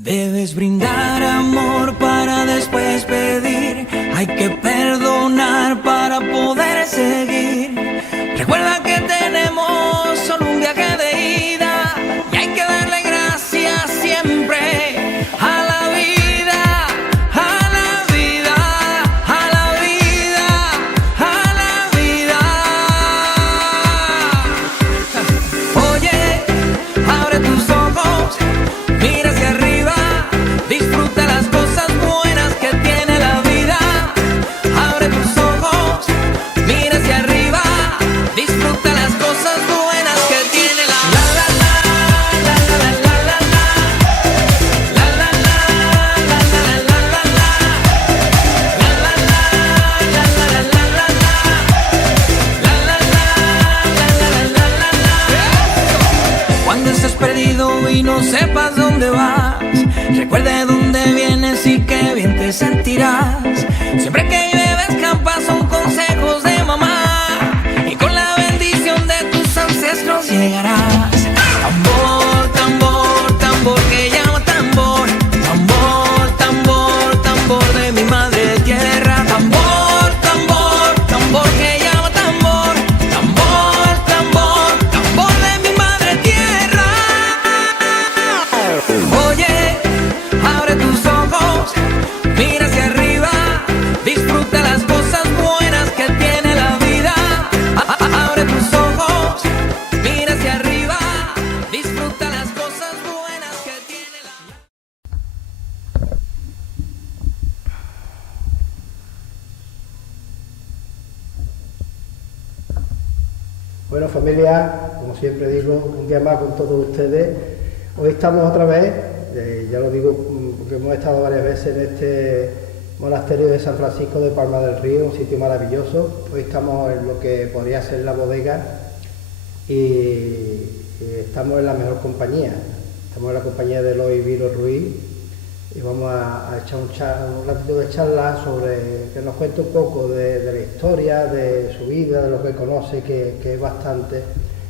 Debes brindar amor para después pedir. Hay que perdonar para poder seguir. Recuerda que tenemos solo un viaje de ida y hay que darle gracias siempre a la vida, a la vida, a la vida, a la vida. Oye, abre tus ojos, mira hacia arriba. Disfruta las cosas buenas que tiene la vida. Abre tus ojos, mira hacia arriba. Disfruta las cosas buenas que tiene la vida. Cuando estés perdido y no sepas dónde vas, recuerde dónde vienes y qué bien te sentirás. Siempre que llueve escampa son consejos de mamá y con la bendición de tus ancestros llegarás. Tambor, tambor, tambor que llama tambor. Tambor, tambor, tambor de mi madre tierra. Tambor, tambor, tambor que llama tambor. Tambor, tambor, tambor de mi madre tierra. Oye, abre tus ojos, mira hacia arriba, disfruta las cosas buenas que tiene la vida. Abre tus ojos, mira hacia arriba, disfruta las cosas buenas que tiene la vida. Bueno, familia, como siempre digo, un día más con todos ustedes. Hoy estamos otra vez, ya lo digo porque hemos estado varias veces en este monasterio de San Francisco de Palma del Río, un sitio maravilloso. Hoy estamos en lo que podría ser la bodega y estamos en la mejor compañía. Estamos en la compañía de Eloy Viro Ruiz y vamos a echar un ratito de charla sobre que nos cuente un poco de la historia, de su vida, de lo que conoce, que es bastante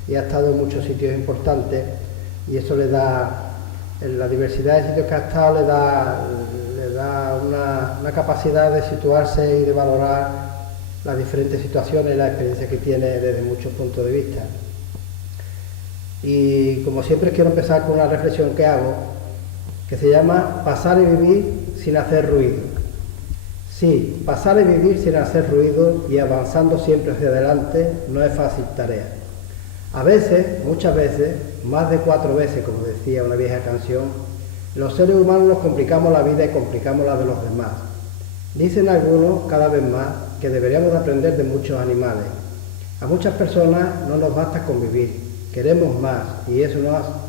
y ha estado en muchos sitios importantes. Y eso le da, en la diversidad de sitios que ha estado, le da una capacidad de situarse y de valorar las diferentes situaciones y las experiencias que tiene desde muchos puntos de vista. Y como siempre quiero empezar con una reflexión que hago, que se llama pasar y vivir sin hacer ruido. Sí, pasar y vivir sin hacer ruido y avanzando siempre hacia adelante no es fácil tarea. A veces, muchas veces, más de 4 veces, como decía una vieja canción, los seres humanos nos complicamos la vida y complicamos la de los demás. Dicen algunos, cada vez más, que deberíamos de aprender de muchos animales. A muchas personas no nos basta convivir, queremos más y eso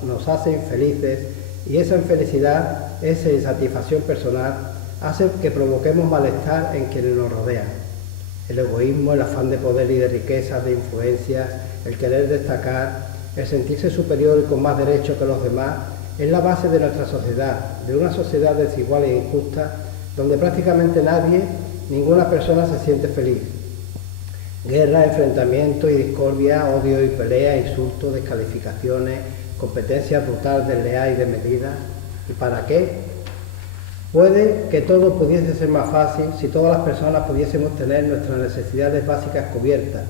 nos hace infelices y esa infelicidad, esa insatisfacción personal, hace que provoquemos malestar en quienes nos rodean. El egoísmo, el afán de poder y de riquezas, de influencias, el querer destacar, el sentirse superior y con más derechos que los demás, es la base de nuestra sociedad, de una sociedad desigual e injusta, donde prácticamente nadie, ninguna persona se siente feliz. Guerra, enfrentamiento y discordia, odio y pelea, insultos, descalificaciones, competencia brutal, desleal y desmedida. ¿Y para qué? Puede que todo pudiese ser más fácil si todas las personas pudiésemos tener nuestras necesidades básicas cubiertas,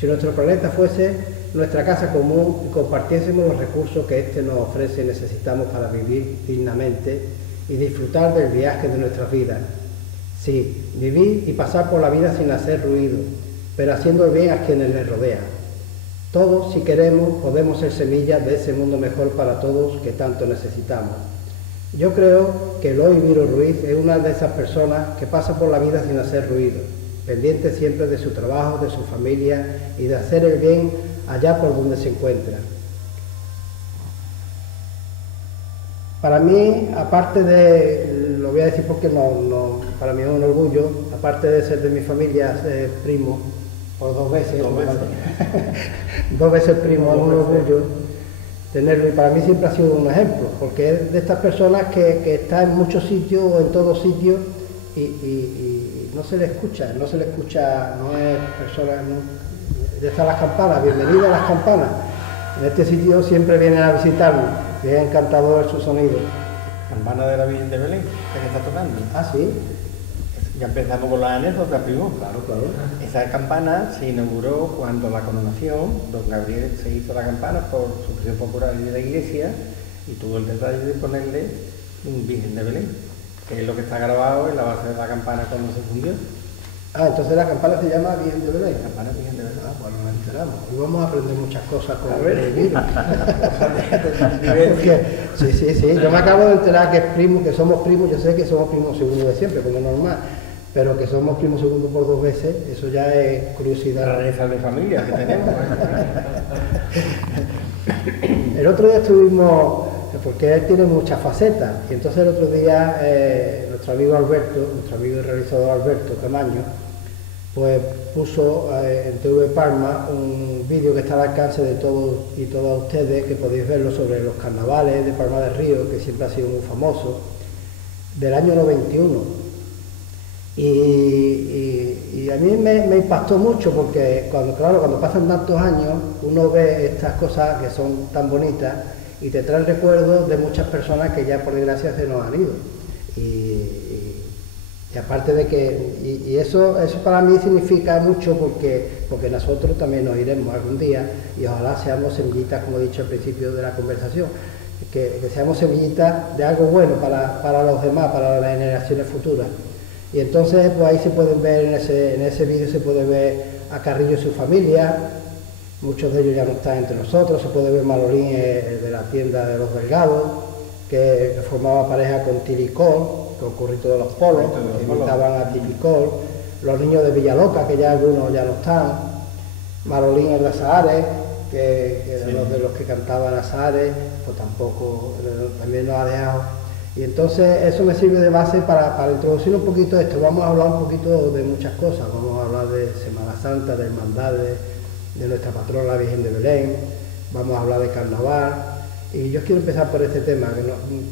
si nuestro planeta fuese nuestra casa común y compartiésemos los recursos que éste nos ofrece y necesitamos para vivir dignamente y disfrutar del viaje de nuestras vidas. Sí, vivir y pasar por la vida sin hacer ruido, pero haciendo el bien a quienes les rodean. Todos, si queremos, podemos ser semillas de ese mundo mejor para todos que tanto necesitamos. Yo creo que Eloy Viro Ruiz es una de esas personas que pasa por la vida sin hacer ruido, pendiente siempre de su trabajo, de su familia y de hacer el bien allá por donde se encuentra. Para mí, aparte de, lo voy a decir porque para mí es un orgullo, aparte de ser de mi familia, ser primo, por 2 veces, 2 veces primo, es un orgullo tenerlo, y para mí siempre ha sido un ejemplo, porque es de estas personas que está en muchos sitios o en todos sitios y no se le escucha, no es persona, ya están las campanas, bienvenida a las campanas. En este sitio siempre vienen a visitarnos, y es encantador su sonido. Campana de la Virgen de Belén, la que está tocando. Ah, sí. Ya empezamos con las anécdotas, primo. Claro, claro. Esa campana se inauguró cuando la coronación, don Gabriel se hizo la campana por sucesión popular de la iglesia y tuvo el detalle de ponerle un Virgen de Belén, que es lo que está grabado en la base de la campana cuando se fundió. Ah, entonces la campana se llama Virgen de Belén. Campana Virgen de Belén. Ah, bueno, nos enteramos. Y vamos a aprender muchas cosas con A ver. el virus. Vivencia. Sí. Yo me acabo de enterar que es primo, que somos primos, yo sé que somos primos segundos de siempre, como es normal, pero que somos primos segundos por 2 veces, eso ya es La curiosidad. rareza de familia que tenemos. El otro día estuvimos, porque él tiene muchas facetas, y entonces el otro día nuestro amigo Alberto, nuestro amigo y realizador Alberto Camaño, pues puso en TV Palma un vídeo que está al alcance de todos y todas ustedes, que podéis verlo, sobre los carnavales de Palma del Río, que siempre ha sido muy famoso, del año 91. Y a mí me impactó mucho porque cuando pasan tantos años uno ve estas cosas que son tan bonitas y te traen recuerdos de muchas personas que ya por desgracia se nos han ido. Y aparte de que, y eso para mí significa mucho porque nosotros también nos iremos algún día y ojalá seamos semillitas, como he dicho al principio de la conversación, que seamos semillitas de algo bueno para los demás, para las generaciones futuras. Y entonces pues ahí se pueden ver, en ese vídeo se puede ver a Carrillo y su familia, muchos de ellos ya no están entre nosotros, se puede ver Manolín, el de la tienda de los Delgados, que formaba pareja con Tiricol, con Currito de los Polos, que imitaban a Tiricol, los niños de Villaloca, que ya algunos ya no están, Manolín el de Azahares, que Sí. de los que cantaban Azahares, pues tampoco, también nos ha dejado. Y entonces eso me sirve de base para introducir un poquito esto. Vamos a hablar un poquito de muchas cosas, vamos a hablar de Semana Santa, de hermandades, de nuestra patrona la Virgen de Belén, vamos a hablar de carnaval. Y yo quiero empezar por este tema,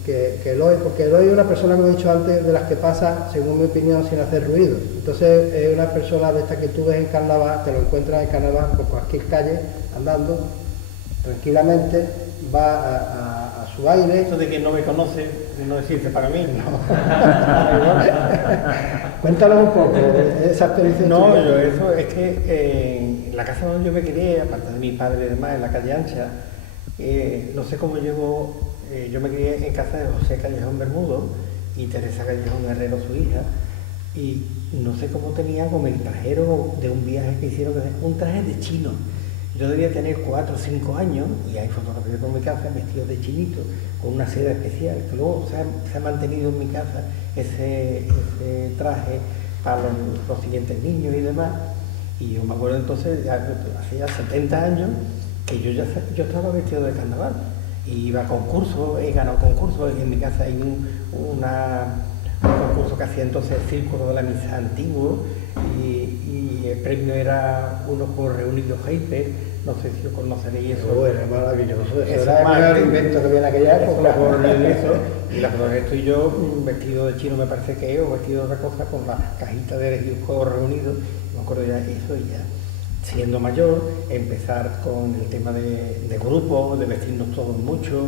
que Eloy, porque Eloy es una persona, como he dicho antes, de las que pasa, según mi opinión, sin hacer ruido. Entonces es una persona de estas que tú ves en carnaval, te lo encuentras en carnaval por cualquier calle, andando tranquilamente, va a su aire. Eso de que no me conoce, no existe para mí. Cuéntanos un poco de esa experiencia. No, tuya. yo eso es que en la casa donde yo me crié, aparte de mi padre y demás, en la calle Ancha, no sé cómo llegó, yo me crié en casa de José Callejón Bermudo y Teresa Callejón Herrero, su hija, y no sé cómo tenían, como el trajero de un viaje que hicieron, un traje de chino. Yo debía tener 4 o 5 años y hay fotografías por mi casa vestidos de chinito, con una seda especial, que luego se ha mantenido en mi casa ese traje para los siguientes niños y demás. Y yo me acuerdo entonces, hacía 70 años, que yo estaba vestido de carnaval y iba a concursos, he ganado concursos, y en mi casa hay un concurso que hacía entonces el Círculo de la Misa Antiguo y el premio era uno por Reunido Hyper, no sé si lo conoceréis eso. Bueno, maravilloso, eso Eso era el mejor es invento que había en aquella eso época. lo por eso, y la fotografía estoy yo vestido de chino, me parece que es, o vestido de otra cosa, con la cajita de Juegos Reunidos, me acuerdo ya eso, y ya siendo mayor, empezar con el tema de grupo, de vestirnos todos mucho,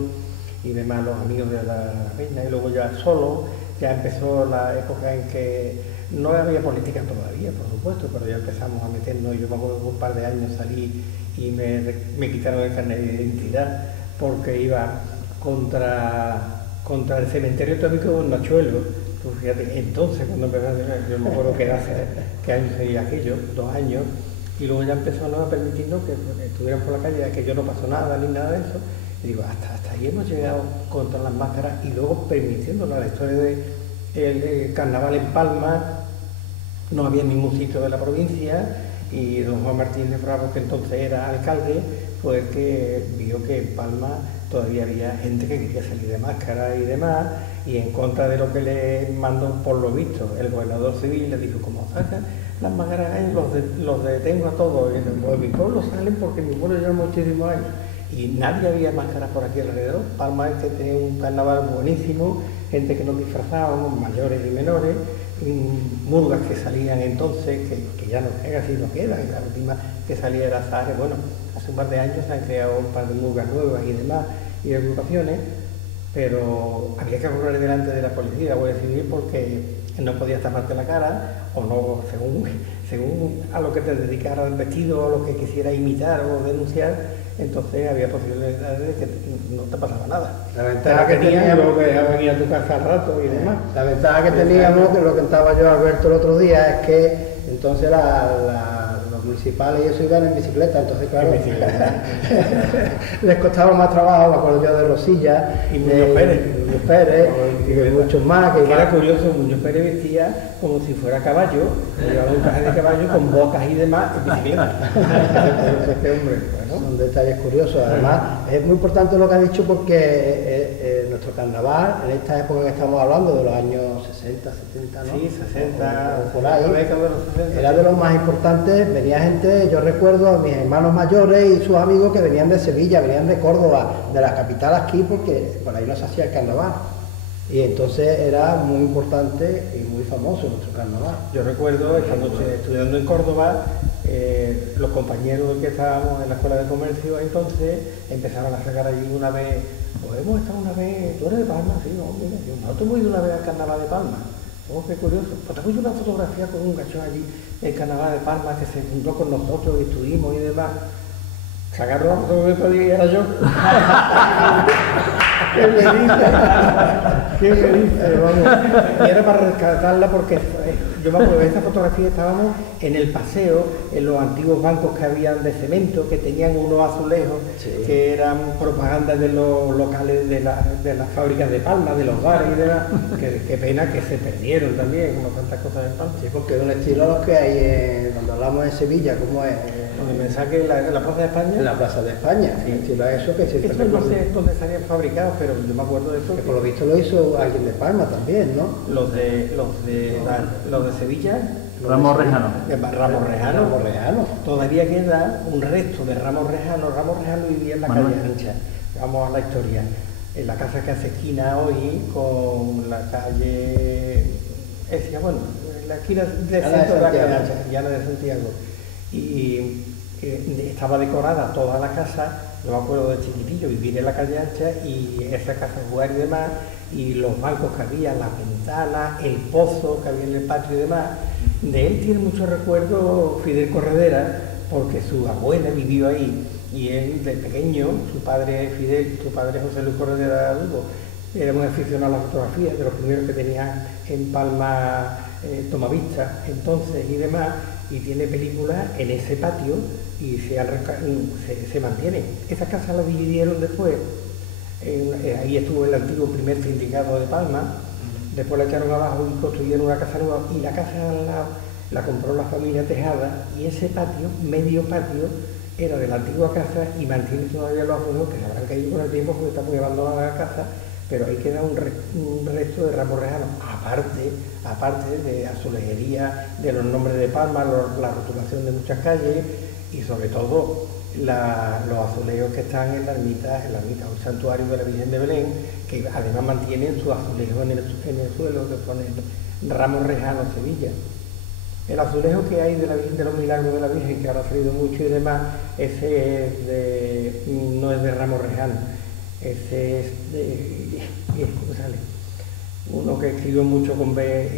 y demás, los amigos de la reina, y luego ya solo, ya empezó la época en que no había política todavía, por supuesto, pero ya empezamos a meternos, yo me acuerdo que un par de años salí y me quitaron el carnet de identidad porque iba contra el cementerio tópico de Nachuelo. Pues fíjate, entonces cuando empezó, yo me acuerdo que hace qué año sería aquello, 2 años, y luego ya empezó a permitirnos que estuvieran por la calle, que yo no pasó nada ni nada de eso. Y digo, hasta ahí hemos llegado contra las máscaras y luego permitiéndonos la historia del carnaval en Palma. No había ningún sitio de la provincia y don Juan Martínez Bravo, que entonces era alcalde, fue el que vio que en Palma todavía había gente que quería salir de máscara y demás, y en contra de lo que le mandó, por lo visto, el gobernador civil le dijo, como sacan las máscaras, los detengo a todos, y pues mi pueblo salen porque mi pueblo lleva muchísimos años. Y nadie había máscaras por aquí alrededor. Palma es que tenía un carnaval buenísimo, gente que nos disfrazábamos, mayores y menores, murgas que salían entonces, que ya no casi no quedan, y la última que salía era Zares. Bueno, hace un par de años se han creado un par de murgas nuevas y demás, y agrupaciones, pero había que correr delante de la policía, la Guardia Civil, porque no podías taparte la cara, o no, según a lo que te dedicaras el vestido, o lo que quisieras imitar o denunciar, entonces había posibilidades de que no te pasaba nada. La ventaja que teníamos, teníamos, que venir a tu casa al rato y demás. la ventaja que teníamos, que lo que contaba yo a Alberto el otro día, es que entonces los municipales y eso iban en bicicleta, entonces claro, En bicicleta. les costaba más trabajo, me acuerdo yo de Rosilla, Y Muñoz Pérez. Muñoz Pérez, y de muchos más. Que era curioso, Muñoz Pérez vestía como si fuera caballo, llevaba un traje de caballo con bocas y demás en bicicleta. Este hombre, bueno. Son detalles curiosos. Además, es muy importante lo que ha dicho porque nuestro carnaval, en esta época que estamos hablando, de los años 60, 70, ¿no? Sí, 60, o por ahí, la década de los 60. era de los más importantes. Venía gente, yo recuerdo a mis hermanos mayores y sus amigos que venían de Sevilla, venían de Córdoba, de la capital aquí, porque por ahí no se hacía el carnaval. Y entonces era muy importante y muy famoso nuestro carnaval. Yo recuerdo, estando estudiando en Córdoba, los compañeros que estábamos en la escuela de comercio entonces empezaron a sacar allí una vez, pues hemos estado una vez, tú eres de Palma, sí, no, mira, nosotros hemos ido una vez al carnaval de Palma. Oh, qué curioso. Pues te puse una fotografía con un gachón allí en el carnaval de Palma que se juntó con nosotros y estuvimos y demás. Sacaron la fotografía y era yo. ¿Qué me dice? ¿Qué me dice? Vamos. Y era para rescatarla porque yo me acuerdo de esta fotografía, estábamos en el paseo, en los antiguos bancos que habían de cemento, que tenían unos azulejos, sí, que eran propaganda de los locales de las fábricas de Palma, de los bares y demás. Qué pena que se perdieron también, como tantas cosas en Palma. Sí, porque es un estilo a los que hay cuando hablamos de Sevilla, ¿cómo es? Donde me saque la Plaza de España. En la Plaza de España, sí, estilo a eso que siempre Esto no sé dónde estarían fabricados, pero yo me acuerdo de eso. que por lo visto lo hizo alguien de Palma también, ¿no? Los de Sevilla, Ramos Rejano. de Ramos Rejano. Ramos Rejano. Todavía queda un resto de Ramos Rejano. Ramos Rejano vivía en la Manuel. calle Ancha. Vamos a la historia. En la casa que hace esquina hoy con la calle, bueno, la esquina del Ana de centro de la calle Santiago. Ancha, Llana de Santiago. Y estaba decorada toda la casa. Yo me acuerdo de chiquitillo vivir en la calle Ancha y esa casa jugar y demás, y los bancos que había, las ventanas, el pozo que había en el patio y demás. De él tiene muchos recuerdos Fidel Corredera, porque su abuela vivió ahí y él de pequeño, su padre Fidel, su padre José Luis Corredera Lugo, era muy aficionado a la fotografía, de los primeros que tenía en Palma Tomavista entonces y demás, y tiene películas en ese patio y se mantiene. Esas casas las dividieron después, ahí estuvo el antiguo primer sindicato de Palma, después la echaron abajo y construyeron una casa nueva, y la casa al lado la compró la familia Tejada, y ese patio, medio patio, era de la antigua casa y mantiene todavía los azulejos que se habrán caído con el tiempo porque está muy abandonada la casa, pero ahí queda un resto de Ramos Rejano, aparte de azulejería, de los nombres de Palma, la rotulación de muchas calles y sobre todo los azulejos que están en la ermita, un santuario de la Virgen de Belén, que además mantienen su azulejo en el suelo que pone Ramos Rejano Sevilla. El azulejo que hay de la Virgen de los Milagros de la Virgen, que ahora ha salido mucho y demás, ese no es de Ramos Rejano, ese es ¿cómo sale? Uno que escribió mucho con B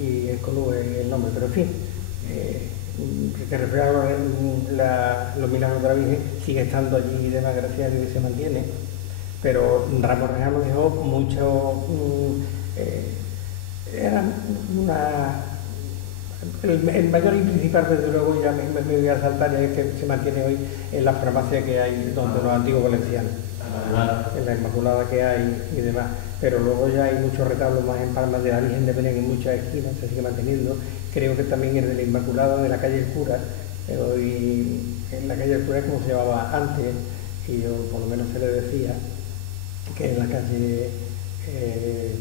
y es con V el nombre, pero en fin, que refiere a los Milagros de la Virgen, sigue estando allí y demás, gracias a Dios, y se mantiene, pero Ramos Rejano dejó mucho, era el mayor y principal, desde luego, ya me voy a saltar, es que se mantiene hoy en la farmacia que hay donde los antiguos valencianos, en la Inmaculada que hay y demás, pero luego ya hay muchos retablos más en Palma de la Virgen de Belén en muchas esquinas, se sigue manteniendo. Creo que también el de la Inmaculada de la calle El Cura, hoy en la calle El Cura es como se llamaba antes, y yo por lo menos se le decía que en la calle,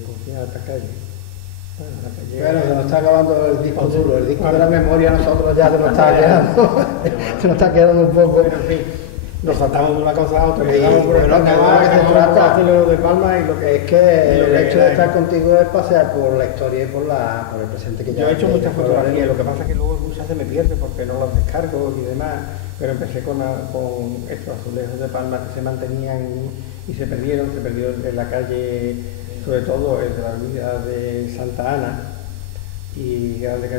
¿cómo se llama esta calle? Bueno, se nos está acabando el disco duro, el disco de la memoria, nosotros ya se nos está quedando, se nos está quedando un poco. Pero en fin, nos saltamos de una cosa a otra, Y, llegamos por el bueno, carnaval, que se acabamos trata. por Barcelona de Palma y lo que Es que lo el hecho de hay. estar contigo es pasear por la historia y por el presente que ya Yo he hecho que- muchas que- fotografías, lo que pasa es que luego muchas se me pierden porque no las descargo y demás, pero empecé con estos azulejos de Palma que se mantenían y se perdió en la calle, sobre todo el de la avenida de Santa Ana y el que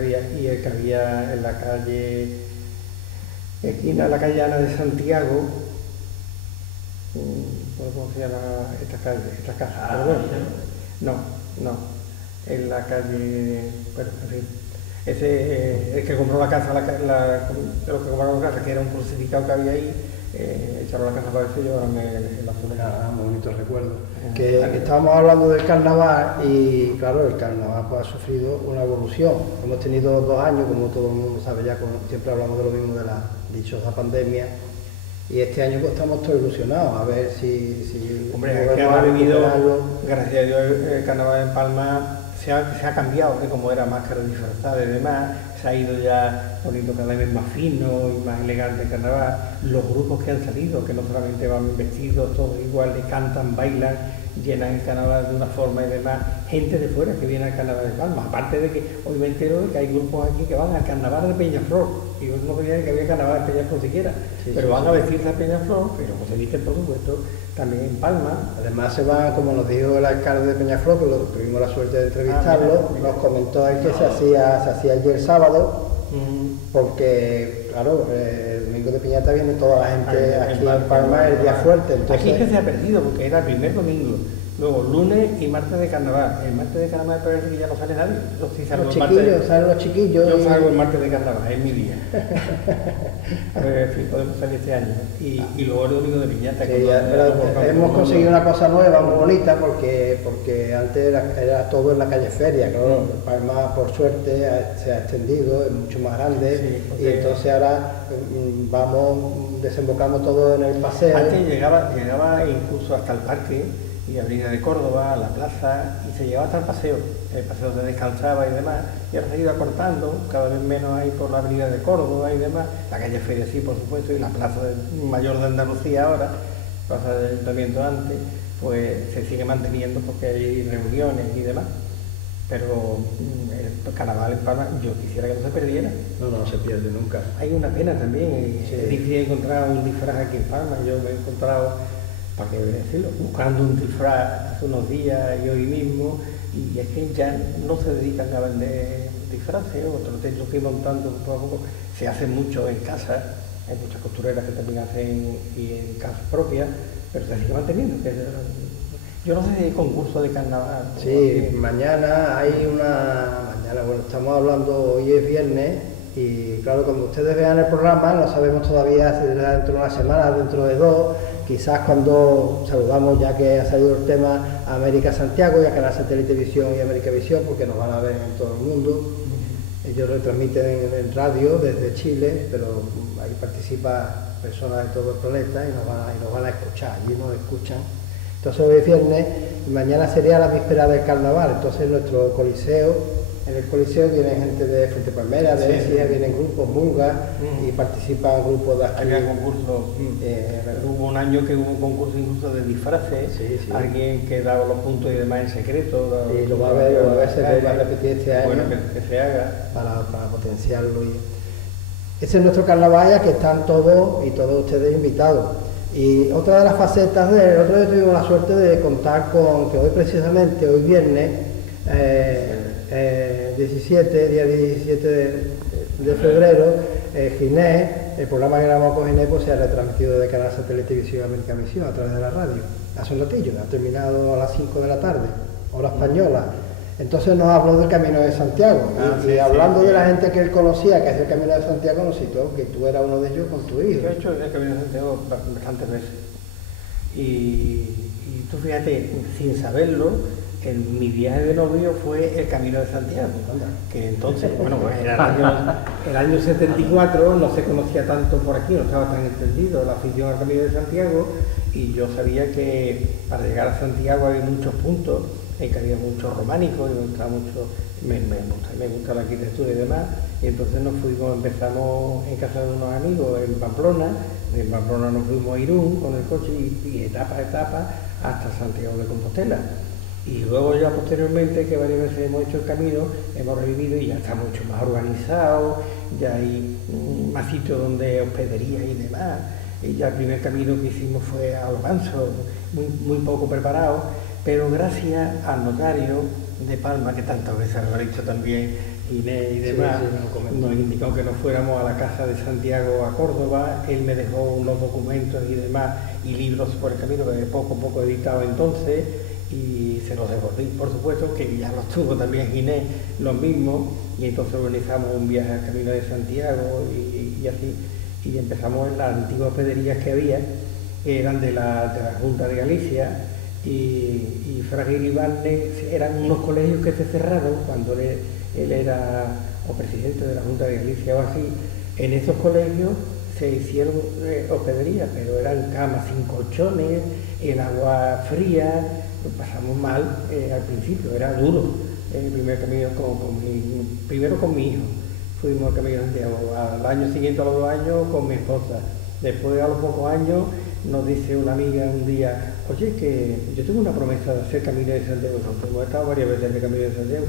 había en la calle, esquina de la calle Ana de Santiago, ¿cómo se llama esta calle? Esta casa, perdón. No, en la calle, bueno, en fin, el que compró la casa, los que compraron la casa, que era un crucificado que había ahí, echaron la casa para eso y llevaron el azul. Muy bonito recuerdo. Que estábamos hablando del carnaval y claro, el carnaval pues, ha sufrido una evolución. Hemos tenido 2 años, como todo el mundo sabe ya, siempre hablamos de lo mismo de la dichosa pandemia. Y este año pues, estamos todos ilusionados a ver si Hombre, volvemos que a ha vivido, recuperarlo. gracias a Dios, el carnaval en Palma se ha cambiado, que como era máscara disfrazada y demás, se ha ido ya poniendo cada vez más fino y más elegante el carnaval. Los grupos que han salido, que no solamente van vestidos todos iguales, cantan, bailan, llenan el carnaval de una forma y demás, gente de fuera que viene al carnaval de Palma, aparte de que hoy me entero de que hay grupos aquí que van al carnaval de Peñaflor, y yo no sabía que había carnaval de Peñaflor siquiera, pero van a vestirse a Peñaflor, pero como se dice por supuesto, también en Palma. Además se van, como nos dijo el alcalde de Peñaflor, que tuvimos la suerte de entrevistarlo, mira. nos comentó él que se hacía ayer sábado, porque claro, el domingo de Piñata viene toda la gente aquí en Palma el día fuerte. Entonces, Aquí es que se ha perdido porque era el primer domingo, luego lunes y martes de carnaval. El martes de carnaval parece que ya no sale nadie. Yo sí salgo los el martes. chiquillos, salen los chiquillos. Yo salgo el martes de carnaval, es mi día. A ver si podemos salir este año. Y luego el domingo de piñata. Sí, hemos conseguido una cosa nueva, muy bonita, porque antes era todo en la calle Feria, claro, Palma por suerte se ha extendido, es mucho más grande, Sí, y entonces ahora desembocamos todo en el paseo. Antes llegaba incluso hasta el parque y Avenida de Córdoba, a la plaza, y se llevaba hasta el paseo donde descansaba y demás, y ahora se ha ido acortando, cada vez menos ahí por la Avenida de Córdoba y demás, la calle Feria sí, por supuesto, y la Plaza Mayor de Andalucía ahora, plaza del Ayuntamiento antes, pues se sigue manteniendo porque hay reuniones y demás, pero el carnaval en Palma yo quisiera que no se perdiera. No se pierde nunca. Hay una pena también, Sí. es difícil encontrar un disfraz aquí en Palma, yo me he encontrado, para qué decirlo, buscando un disfraz hace unos días y hoy mismo, y es que ya no se dedican a vender disfraces, otros techos que ir montando poco a poco, se hace mucho en casa, hay muchas costureras que también hacen y en casa propia, pero se sigue manteniendo. Yo no sé si hay concurso de carnaval. Sí, mañana bueno, estamos hablando, hoy es viernes, y claro, cuando ustedes vean el programa, no sabemos todavía si será dentro de una semana, dentro de 2, quizás cuando saludamos, ya que ha salido el tema, a América Santiago y a Canal Satélite Visión y América Visión, porque nos van a ver en todo el mundo. Ellos retransmiten en radio desde Chile, pero ahí participan personas de todo el planeta y nos van a escuchar, allí nos escuchan. Entonces hoy es viernes y mañana sería la víspera del carnaval, entonces nuestro coliseo. En el coliseo vienen gente de Fuente Palmera, de Ecija, vienen grupos Munga y participan grupos de aquí. Había concursos, hubo un año que hubo un concurso incluso de disfraces, Sí. alguien que daba los puntos y demás en secreto. Y lo va a ver, se va a repetir este año. Bueno, que se haga. Para potenciarlo. Ese es nuestro carnaval, que están todos y todos ustedes invitados. Y otra de las facetas el otro día tuvimos la suerte de contar con que hoy precisamente, hoy viernes, día 17 de febrero, Ginés, el programa que grabamos con Ginés, pues se ha retransmitido de Canal Satélite Visión América Visión a través de la radio. Hace un ratillo, ha terminado a las 5 de la tarde, hora española. Entonces nos habló del Camino de Santiago, y hablando de la gente que él conocía, que es el Camino de Santiago, nos citó que tú eras uno de ellos con tu hijo. Yo he hecho el Camino de Santiago bastantes veces. Y tú fíjate, sin saberlo, mi viaje de novio fue el Camino de Santiago, que entonces, bueno, pues era el año 74, no se conocía tanto por aquí, no estaba tan extendido la afición al Camino de Santiago, y yo sabía que para llegar a Santiago había muchos puntos, en que había muchos románicos, y me gustaba mucho, me gusta la arquitectura y demás, y entonces empezamos en casa de unos amigos en Pamplona, de Pamplona nos fuimos a Irún con el coche y etapa a etapa hasta Santiago de Compostela. Y luego ya posteriormente, que varias veces hemos hecho el camino, hemos revivido y ya está mucho más organizado, ya hay más sitios donde hospederías y demás. Y ya el primer camino que hicimos fue a lo manso, muy poco preparado, pero gracias al notario de Palma, que tantas veces lo ha dicho también Inés y demás, nos indicó que nos fuéramos a la casa de Santiago a Córdoba. Él me dejó unos documentos y demás y libros por el camino que poco editado entonces, y se los devolví, por supuesto, que ya los tuvo también Inés, los mismos, y entonces organizamos un viaje al Camino de Santiago y así, y empezamos en las antiguas hospederías que había, que eran de la Junta de Galicia, y Fraguer y Barnes eran unos colegios que se cerraron cuando él era o presidente de la Junta de Galicia o así. En esos colegios se hicieron hospederías, pero eran camas sin colchones, el agua fría, pasamos mal al principio, era duro. El primer camino primero con mi hijo, fuimos al Camino de Santiago, al año siguiente, a los 2 años, con mi esposa. Después, a los pocos años, nos dice una amiga un día, oye, que yo tengo una promesa de hacer Camino de Santiago. Nosotros hemos estado varias veces en el Camino de Santiago,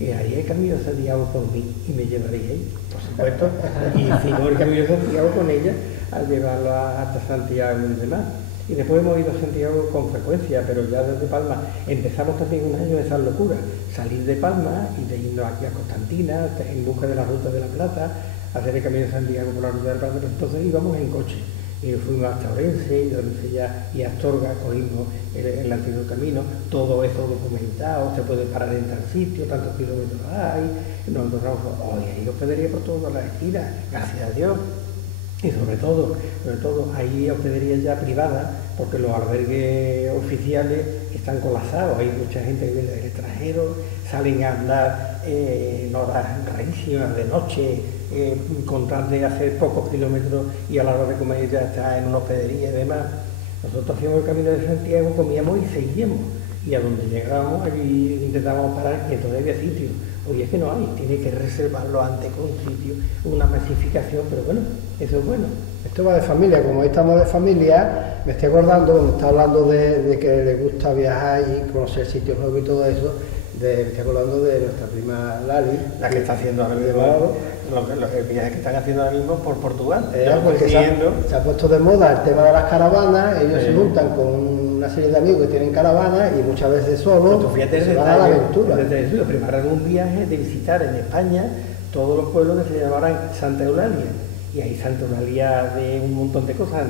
y haría el Camino de Santiago por mí y me llevaría ahí, por supuesto, y hicimos el Camino de Santiago con ella al llevarla hasta Santiago y demás. Y después hemos ido a Santiago con frecuencia, pero ya desde Palma empezamos también un año de esas locuras, salir de Palma y de irnos aquí a Constantina en busca de la Ruta de la Plata, hacer el Camino de Santiago por la Ruta de la Plata. Entonces íbamos en coche y fuimos hasta Orense y de Orense ya y Astorga, cogimos el antiguo camino, todo eso documentado, se puede parar en tal sitio, tantos kilómetros hay, nos encontramos, hoy hay hospedería por todas las esquinas, gracias a Dios. Y sobre todo, hay hospederías ya privadas, porque los albergues oficiales están colapsados, hay mucha gente que viene del extranjero, salen a andar en horas rarísimas de noche, con tal de hacer pocos kilómetros, y a la hora de comer ya está en una hospedería y demás. Nosotros hacíamos el Camino de Santiago, comíamos y seguíamos, y a donde llegábamos allí intentábamos parar, y entonces había sitio. Hoy es que no hay, tiene que reservarlo antes con un sitio, una masificación, pero bueno, eso es bueno. Esto va de familia, como hoy estamos de familia, me estoy acordando, cuando está hablando de que le gusta viajar y conocer sitios nuevos y todo eso, me estoy acordando de nuestra prima Lali. La que está haciendo ahora mismo, el viaje que están haciendo ahora mismo por Portugal. Porque se ha puesto de moda el tema de las caravanas, ellos se juntan con una serie de amigos que tienen caravanas y muchas veces solos se van a la aventura. Prepararon un viaje de visitar en España todos los pueblos que se llamaban Santa Eulalia. Y hay Santa Eulalia de un montón de cosas.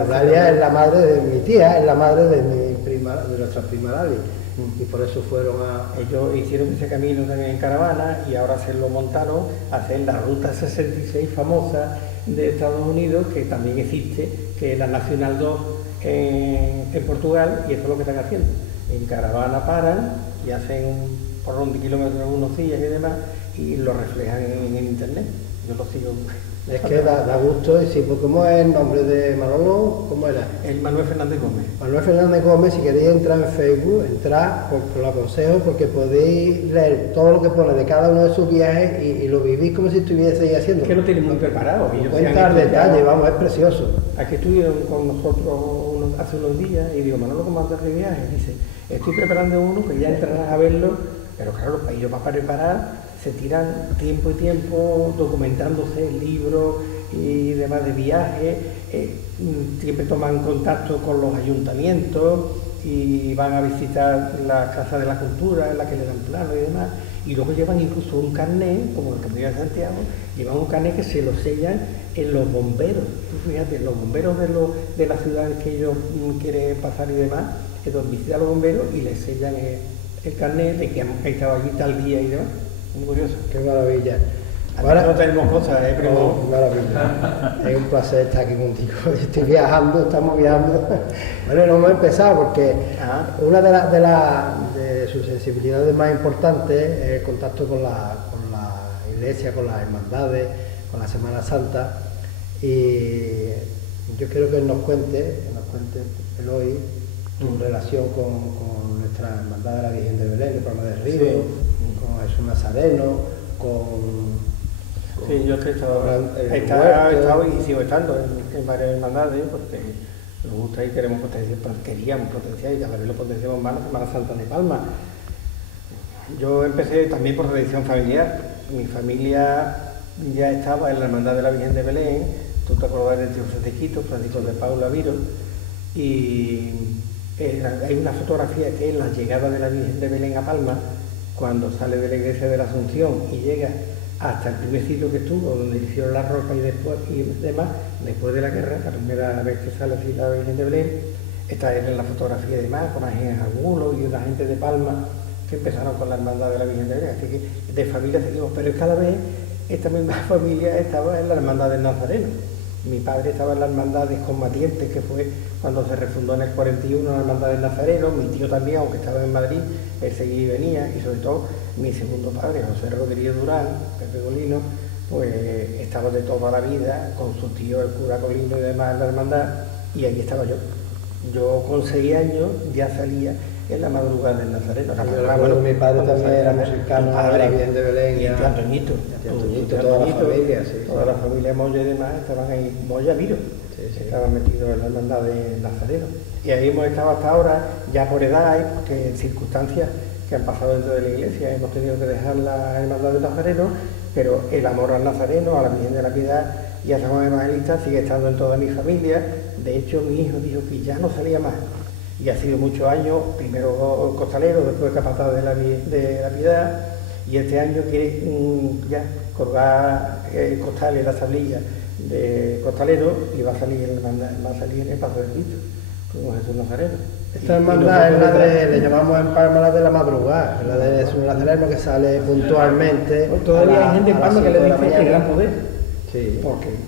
Eulalia es la madre de mi tía, es la madre de nuestra prima Lali. Y por eso fueron a... Ellos hicieron ese camino también en caravana y ahora se lo montaron a hacer la Ruta 66 famosa de Estados Unidos, que también existe, que es la Nacional 2 en Portugal, y eso es lo que están haciendo. En caravana paran y hacen un porrón de kilómetros unos días y demás, y lo reflejan en internet. Yo lo sigo. Es que da gusto, y sí, porque ¿cómo es el nombre de Manolo? ¿Cómo era? El Manuel Fernández Gómez. Manuel Fernández Gómez, si queréis entrar en Facebook, entrad, lo aconsejo, porque podéis leer todo lo que pone de cada uno de sus viajes y lo vivís como si estuvieseis haciendo. Es que lo tienen muy preparado. Cuenta detalle, vamos, es precioso. Aquí estuvieron con nosotros hace unos días y digo, Manolo, ¿cómo andas de viaje? Dice, estoy preparando uno que ya entrarás a verlo, pero claro, los países para preparar se tiran tiempo y tiempo documentándose libros y demás de viaje, siempre toman contacto con los ayuntamientos y van a visitar la Casa de la Cultura en la que le dan plano y demás, y luego llevan incluso un carnet, como el Camino de Santiago, llevan un carnet que se lo sellan en los bomberos. Tú fíjate, los bomberos de las ciudades que ellos quieren pasar y demás, entonces visitan a los bomberos y les sellan el carnet de que han estado allí tal día y demás. Muy curioso. Qué maravilla. Bueno, no tenemos cosas, primo. Oh, maravilla. Es un placer estar aquí contigo. Estoy viajando, estamos viajando. Bueno, no hemos empezado porque una de sus sensibilidades más importantes es el contacto con la iglesia, con las hermandades, con la Semana Santa. Y yo quiero que nos cuente él hoy tu relación con nuestra hermandad de la Virgen de Belén, de Palma del Río, Sí. con Jesús Nazareno, Sí, yo es que he estado y sigo estando en varias hermandades porque nos gusta y queríamos potenciar y cada vez lo potenciamos más la Semana Santa de Palma. Yo empecé también por tradición familiar. Mi familia ya estaba en la hermandad de la Virgen de Belén, tú te acordarás del tío Francisco de Paula Viro, y hay una fotografía que es la llegada de la Virgen de Belén a Palma, cuando sale de la iglesia de la Asunción y llega hasta el primer sitio que estuvo, donde hicieron la roca y demás, después de la guerra, la primera vez que sale así la Virgen de Belén, está él en la fotografía y demás, con Ángel Angulo y una gente de Palma que empezaron con la hermandad de la Virgen de Belén, así que de familia seguimos, pero cada vez esta misma familia estaba en la hermandad del Nazareno. Mi padre estaba en la hermandad de Combatientes, que fue cuando se refundó en el 41 la hermandad del Nazareno. Mi tío también, aunque estaba en Madrid, él seguía y venía, y sobre todo mi segundo padre, José Rodríguez Durán, Pepe Golino, pues estaba de toda la vida con su tío, el cura Colino y demás en la hermandad, y allí estaba yo. Yo con 6 años ya salía en la madrugada del Nazareno. Mi padre también era mexicano, padre, Virgen de Belén, y el tío Antoñito, toda la familia Moya y demás estaban ahí, Moya Viro, estaban metidos en la hermandad de Nazareno. Y ahí hemos estado hasta ahora, ya por edad y porque en circunstancias que han pasado dentro de la iglesia hemos tenido que dejar la hermandad de Nazareno, pero el amor al Nazareno, a la Virgen de la Piedad y a San Juan Evangelista sigue estando en toda mi familia. De hecho, mi hijo dijo que ya no salía más. Y ha sido muchos años, primero costalero, después capataz de la Piedad, y este año quiere ya colgar costal en la tablilla de costalero y va a salir en el Paso del Cristo, con Jesús Nazareno. Esta hermandad es la de, le llamamos en Palma la de la madrugada, la de Jesús Nazareno, que sale puntualmente. Todavía hay gente en Palma que le dice el gran poder. Sí.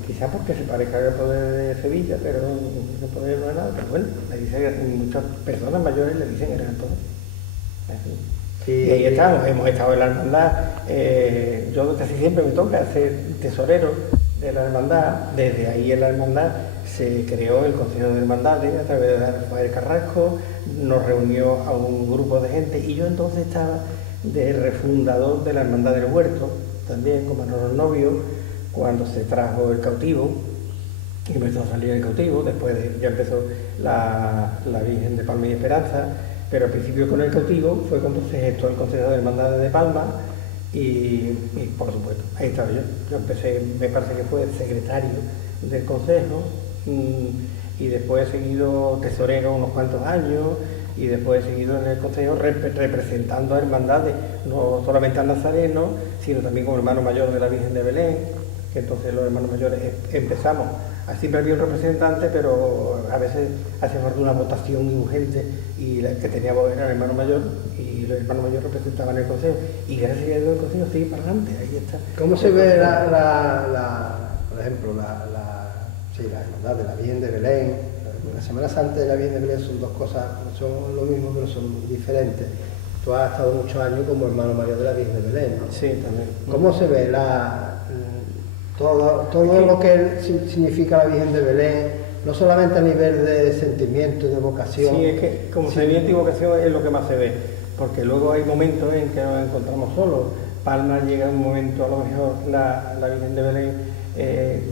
Quizás porque se parezca al poder de Sevilla, pero el poder no es nada, pero bueno, le dicen, muchas personas mayores le dicen el gran poder. Y ahí estamos, hemos estado en la hermandad. Yo casi siempre me toca ser tesorero de la hermandad. Desde ahí en la hermandad se creó el Consejo de Hermandades a través de Rafael Carrasco, nos reunió a un grupo de gente y yo entonces estaba de refundador de la Hermandad del Huerto, también con Manolo Novio, cuando se trajo el cautivo, y empezó a salir el cautivo, después ya empezó la Virgen de Palma y Esperanza, pero al principio con el cautivo fue cuando se gestó el Consejo de Hermandades de Palma y por supuesto, ahí estaba yo. Yo empecé, me parece que fue secretario del Consejo y después he seguido tesorero unos cuantos años y después he seguido en el Consejo representando a hermandades, no solamente al Nazareno, sino también como hermano mayor de la Virgen de Belén, que entonces los hermanos mayores empezamos. Siempre había un representante, pero a veces hacía falta una votación urgente y la que teníamos era el hermano mayor y los hermanos mayores representaban el Consejo. Y gracias a Dios el Consejo sigue para adelante, ahí está. ¿Cómo se ve por ejemplo, la hermandad de la Virgen de Belén? La Semana Santa y la Virgen de Belén son dos cosas, son lo mismo pero son diferentes. Tú has estado muchos años como hermano mayor de la Virgen de Belén, ¿no? Sí, también. ¿Cómo se ve todo lo que significa la Virgen de Belén, no solamente a nivel de sentimiento y de vocación? Sí, es que como sentimiento y vocación es lo que más se ve, porque luego hay momentos en que nos encontramos solos. Palma llega un momento, a lo mejor la Virgen de Belén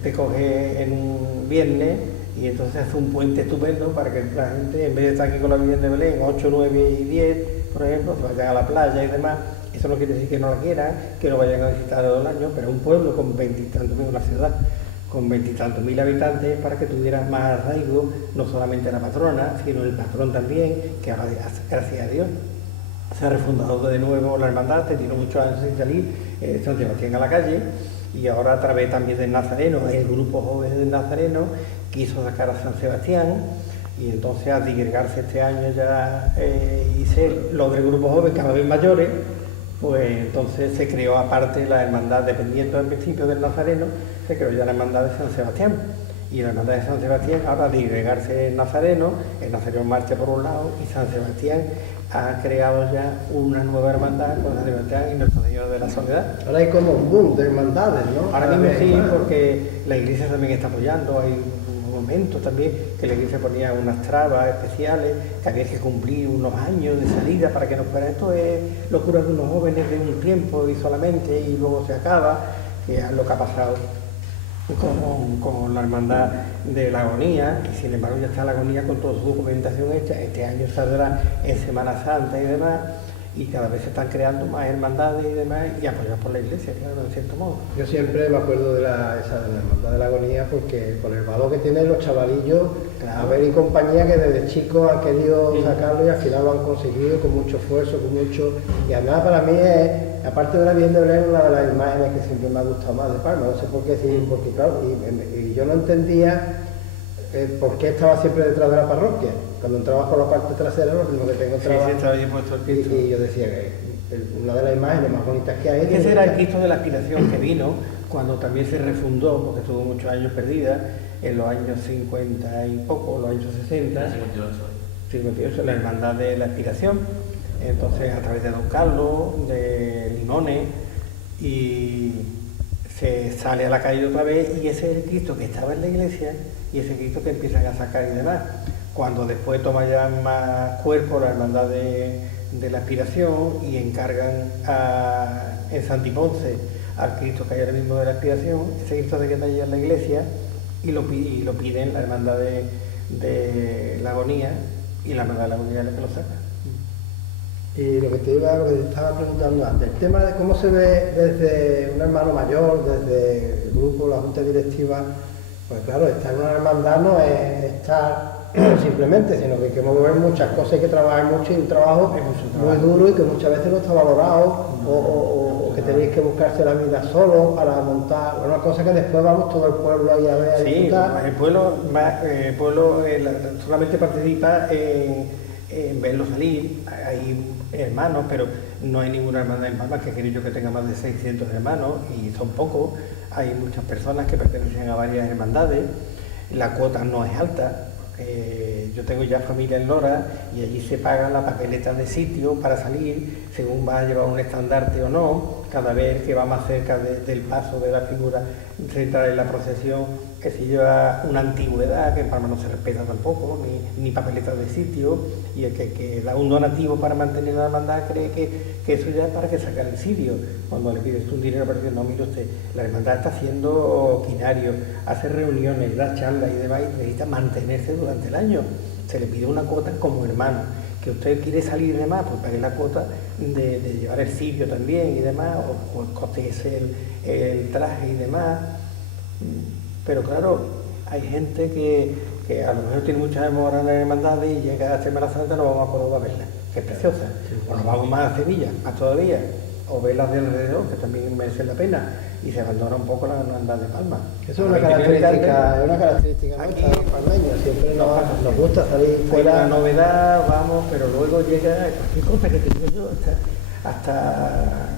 te coge en un viernes y entonces hace un puente estupendo para que la gente, en vez de estar aquí con la Virgen de Belén 8, 9 y 10, por ejemplo, se vayan a la playa y demás. Eso no quiere decir que no la quieran, que lo vayan a visitar todo el año, pero un pueblo con 20 y tantos mil, una ciudad con 20 y tantos mil habitantes, para que tuvieran más arraigo, no solamente la patrona, sino el patrón también, que ahora, gracias a Dios, se ha refundado de nuevo la hermandad, tiene muchos años sin salir, San Sebastián a la calle, y ahora a través también del Nazareno, el grupo joven del Nazareno quiso sacar a San Sebastián, y entonces al digregarse este año ya y ser los del grupo joven cada vez mayores, pues entonces se creó aparte la hermandad, dependiendo del principio del Nazareno, se creó ya la hermandad de San Sebastián. Y la hermandad de San Sebastián, ahora de agregarse el Nazareno marcha por un lado y San Sebastián ha creado ya una nueva hermandad con San Sebastián y Nuestra Señora de la Soledad. Ahora hay como un boom de hermandades, ¿no? Ahora mismo sí, porque la Iglesia también está apoyando, hay un momento también que la Iglesia ponía unas trabas especiales, que había que cumplir unos años de salida para que no fuera. Esto es locura de unos jóvenes de un tiempo y solamente, y luego se acaba, que es lo que ha pasado con la hermandad de la agonía, y sin embargo ya está la agonía con toda su documentación hecha. Este año saldrá en Semana Santa y demás, y cada vez se están creando más hermandades y demás, y apoyadas por la Iglesia, claro, en cierto modo. Yo siempre me acuerdo de la hermandad de la agonía, porque con el valor que tienen los chavalillos, Claro. Abel y compañía, que desde chicos han querido sacarlo y al final lo han conseguido con mucho esfuerzo, con mucho... Y además para mí es, aparte de la Virgen de Belén, una de las imágenes que siempre me ha gustado más de Palma, no sé por qué, sí, porque claro, y yo no entendía por qué estaba siempre detrás de la parroquia. Cuando entrabas por la parte trasera, lo mismo que tengo entraba... Sí, estaba bien puesto el Cristo. Y yo decía que una de las imágenes más bonitas que hay... Ese era el Cristo de la Aspiración que vino cuando también se refundó, porque estuvo muchos años perdida, en los años 50 y poco, los años 60, 58, la Hermandad de la Aspiración. Entonces, a través de Don Carlos, de Limones, y se sale a la calle otra vez, y ese es el Cristo que estaba en la iglesia, y ese Cristo que empiezan a sacar y demás. Cuando después toma ya más cuerpo la Hermandad de la Aspiración y encargan en Santiponce al Cristo que hay ahora mismo de la Aspiración, ese Cristo se queda allí en la iglesia y lo piden la Hermandad de la Agonía, y la Hermandad de la Agonía es la que lo saca. Y lo que te estaba preguntando antes, el tema de cómo se ve desde un hermano mayor, desde el grupo, la junta directiva, pues claro, estar en una hermandad no es estar simplemente, sino que hay que mover muchas cosas, hay que trabajar mucho, y un trabajo muy duro y que muchas veces no está valorado, o que tenéis que buscarse la vida solo para montar, una cosa que después vamos todo el pueblo ahí a ver, a disfrutar. El pueblo solamente participa en verlo salir. Hay hermanos, pero no hay ninguna hermandad en Palma, que creo yo que tenga más de 600 hermanos, y son pocos. Hay muchas personas que pertenecen a varias hermandades, la cuota no es alta. Yo tengo ya familia en Lora y allí se paga la papeleta de sitio para salir, según va a llevar un estandarte o no, cada vez que va más cerca del paso de la figura central en la procesión, que si lleva una antigüedad, que en Palma no se respeta tampoco, ni papeleta de sitio, y el que da un donativo para mantener la hermandad cree que eso ya es para que sacar el sitio. Cuando le pides tú un dinero para decir, no, mire usted, la hermandad está haciendo quinario, hace reuniones, da charlas y demás, y necesita mantenerse durante el año. Se le pide una cuota como hermano. Que usted quiere salir y demás, pues pague la cuota de llevar el cirio también y demás, o costearse el traje y demás. Pero claro, hay gente que a lo mejor tiene muchas memoria en la hermandad y llega a Semana Santa, no vamos a Córdoba a verla, que es preciosa. O nos vamos más a Sevilla, más todavía, o verlas de alrededor, que también merecen la pena, y se abandona un poco la hermandad de Palma. Eso es una característica nuestra, los palmeños, siempre nos gusta salir fuera. La novedad, vamos, pero luego llega cualquier cosa que te digo yo, hasta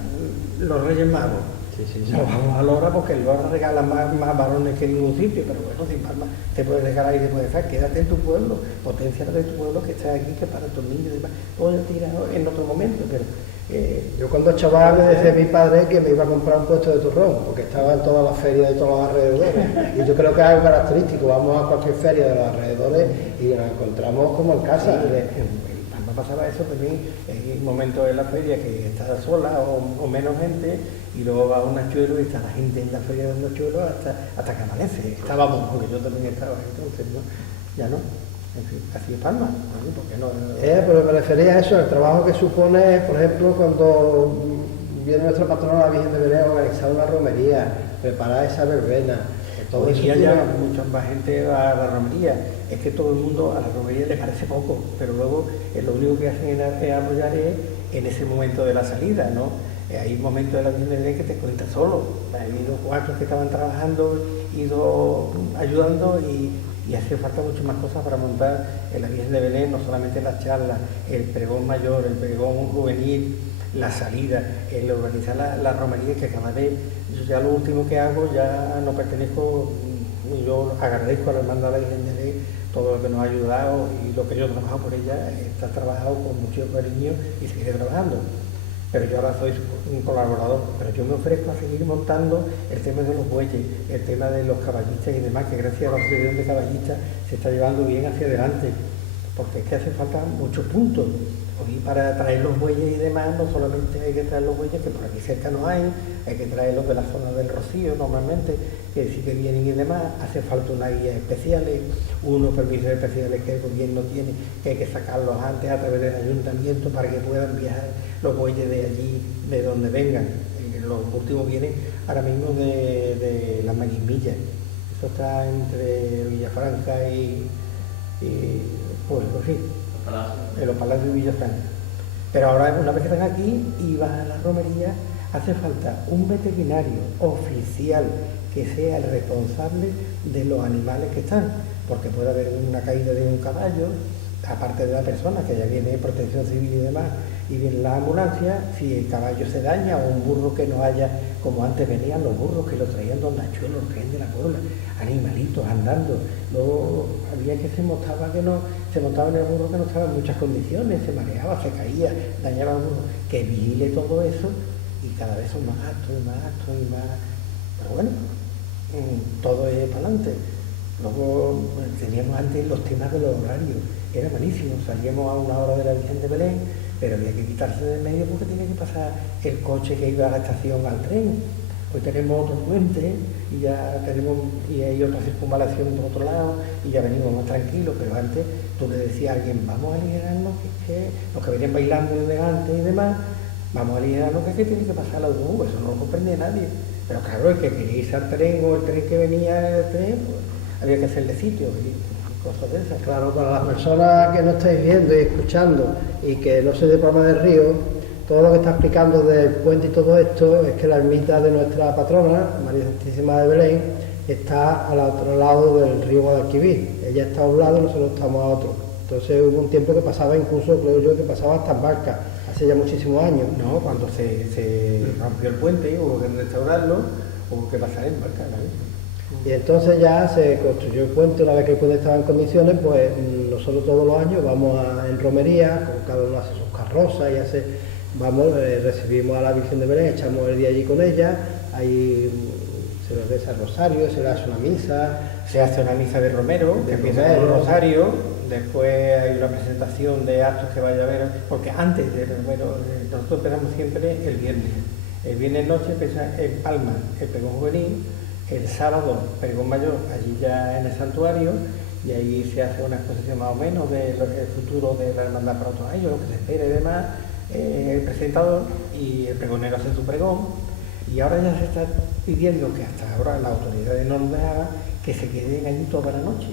los Reyes Magos. Sí. Nos vamos a Lora porque el Lora regala más varones que en ningún sitio, pero bueno, sin Palma te puedes regalar y te puedes dejar, quédate en tu pueblo, potencia de tu pueblo que está aquí, que para tus niños y demás, todo tirado en otro momento, pero... Yo cuando chaval le decía a mi padre que me iba a comprar un puesto de turrón, porque estaba en todas las ferias de todos los alrededores, y yo creo que es algo característico, vamos a cualquier feria de los alrededores y nos encontramos como en casa. En Palma pasaba eso también, en un momento de la feria que está sola o menos gente, y luego va a un Nachuelo y está la gente en la feria de un Nachuelo hasta que amanece. Estábamos, porque yo también estaba, entonces ¿no? Ya no. En fin, así es Palma, ¿no? ¿Por qué no? Pero me refería a eso, el trabajo que supone, por ejemplo, cuando viene nuestra patrona la Virgen de Belén, organizar una romería, preparar esa verbena. Hoy día ya mucha más gente va a la romería. Es que todo el mundo a la romería le parece poco, pero luego lo único que hacen es apoyar en ese momento de la salida, ¿no? Hay momentos de la Virgen de Belén que te cuentas solo. Ha habido 4 que estaban trabajando, ido ayudando y hace falta mucho más cosas para montar en la Virgen de Belén, no solamente las charlas, el pregón mayor, el pregón juvenil, la salida, el organizar la romería, que cada vez, yo ya lo último que hago, ya no pertenezco, yo agradezco a la Hermandad de la Virgen de Ley todo lo que nos ha ayudado y lo que yo he trabajado por ella, está trabajado con mucho cariño y seguiré trabajando. Pero yo ahora soy un colaborador, pero yo me ofrezco a seguir montando el tema de los bueyes, el tema de los caballistas y demás, que gracias a la asociación de caballistas se está llevando bien hacia adelante, porque es que hace falta muchos puntos. Hoy para traer los bueyes y demás, no solamente hay que traer los bueyes, que por aquí cerca no hay que traerlos de la zona del Rocío normalmente, que sí que vienen y demás, hace falta unas guías especiales, unos permisos especiales que el gobierno tiene, que hay que sacarlos antes a través del ayuntamiento para que puedan viajar los bueyes de allí, de donde vengan. Los últimos vienen ahora mismo de las Maguimillas, eso está entre Villafranca y pues sí, en los Palacios de Villafranca. Pero ahora, una vez que están aquí y vas a la romería, hace falta un veterinario oficial que sea el responsable de los animales que están, porque puede haber una caída de un caballo, aparte de la persona que ya viene protección civil y demás, y viene la ambulancia, si el caballo se daña o un burro que no haya, como antes venían los burros que los traían don Nacho, los traían de la Puebla, animalitos andando, luego había que se montaba en el burro que no estaba en muchas condiciones, se mareaba, se caía, dañaba el burro, que vigile todo eso y cada vez son más gastos y más gastos y más, pero bueno, todo es para adelante. Luego teníamos antes los temas de los horarios, era malísimo, salíamos a una hora de la Virgen de Belén, pero había que quitarse del medio porque tenía que pasar el coche que iba a la estación al tren. Hoy tenemos otro puente y ya tenemos, y hay otra circunvalación por otro lado y ya venimos más tranquilos, pero antes tú le decías a alguien, vamos a aligerarnos, que los que venían bailando de delante y demás, vamos a aligerarnos, que tiene que pasar la autobús, eso no lo comprende nadie. Pero claro, el que quería irse al tren o el tren que venía del tren, pues había que hacerle sitio y cosas de esas. Claro, para las personas que no estáis viendo y escuchando y que no sois de Palma del Río, todo lo que está explicando del puente y todo esto es que la ermita de nuestra patrona, María Santísima de Belén, está al otro lado del río Guadalquivir. Ella está a un lado y nosotros estamos a otro. Entonces hubo un tiempo que pasaba, incluso creo yo que pasaba hasta en barca, hace ya muchísimos años. No, cuando se rompió el puente y hubo que restaurarlo, hubo que pasar en barca, ¿no? Y entonces ya se construyó el puente. Una vez que el puente estaba en condiciones, pues nosotros todos los años vamos en romería, cada uno hace sus carrozas y recibimos a la Virgen de Belén, echamos el día allí con ella, ahí se le reza el rosario, se le hace una misa. Se hace una misa de romero, que empieza con el rosario, después hay una presentación de actos que vaya a haber, porque antes del romero, nosotros esperamos siempre el viernes. El viernes noche empieza en Palma el pregón juvenil, el sábado pregón mayor, allí ya en el santuario, y ahí se hace una exposición más o menos del futuro de la hermandad para otros años, lo que se espera y demás, el presentador y el pregonero hace su pregón, y ahora ya se está pidiendo que hasta ahora las autoridades no nos dejaban que se queden allí toda la noche,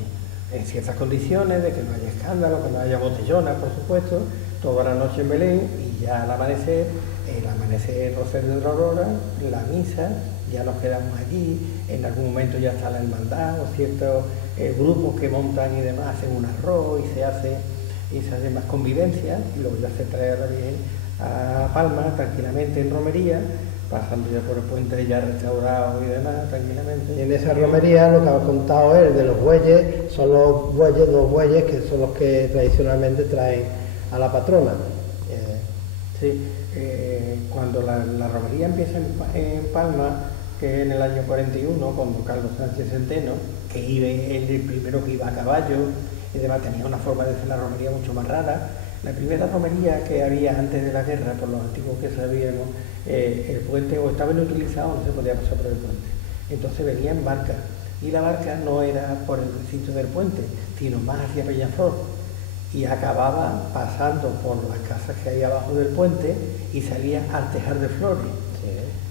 en ciertas condiciones, de que no haya escándalo, que no haya botellonas, por supuesto, toda la noche en Belén, y ya al amanecer, el rosario de la aurora, la misa, ya nos quedamos allí, en algún momento ya está la hermandad o ciertos grupos que montan y demás, hacen un arroz y se hace más convivencia, y luego ya se trae a la Virgen a Palma tranquilamente en romería, pasando ya por el puente ya restaurado y demás, tranquilamente. Y en esa romería lo que ha contado él de los bueyes, son dos bueyes que son los que tradicionalmente traen a la patrona. Cuando la romería empieza en Palma, que en el año 41, cuando Carlos Sánchez Centeno, que iba el primero que iba a caballo y demás, tenía una forma de hacer la romería mucho más rara. La primera romería que había antes de la guerra, por los antiguos que sabíamos, el puente o estaba inutilizado o no se podía pasar por el puente. Entonces venía en barca, y la barca no era por el sitio del puente, sino más hacia Peñaflor, y acababa pasando por las casas que hay abajo del puente y salía al Tejar de Flores.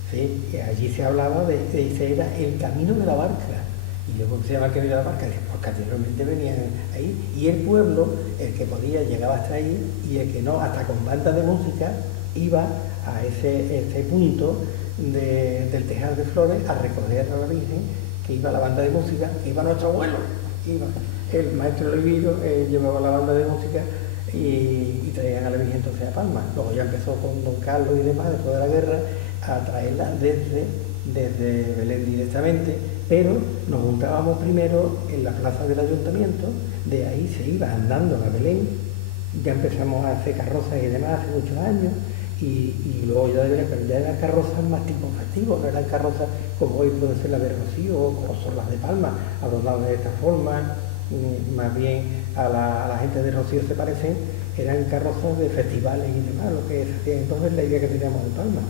Sí, y allí se hablaba ese era el camino de la barca. Y luego se llama el camino de la barca, porque anteriormente venían ahí, y el pueblo, el que podía, llegaba hasta ahí, y el que no, hasta con bandas de música, iba a ese punto del Tejar de Flores a recoger a la Virgen, que iba la banda de música, que iba nuestro abuelo, iba el maestro Leviro, llevaba la banda de música, y traían a la Virgen entonces a Palma. Luego ya empezó con don Carlos y demás, después de la guerra, a traerla desde Belén directamente, pero nos juntábamos primero en la plaza del ayuntamiento, de ahí se iba andando a Belén, ya empezamos a hacer carrozas y demás hace muchos años, y luego ya eran carrozas más tipo festivos, no eran carrozas como hoy puede ser la de Rocío o son las de Palma, adornadas de esta forma, más bien a la gente de Rocío se parecen, eran carrozas de festivales y demás, lo que se hacía entonces la idea que teníamos de Palma.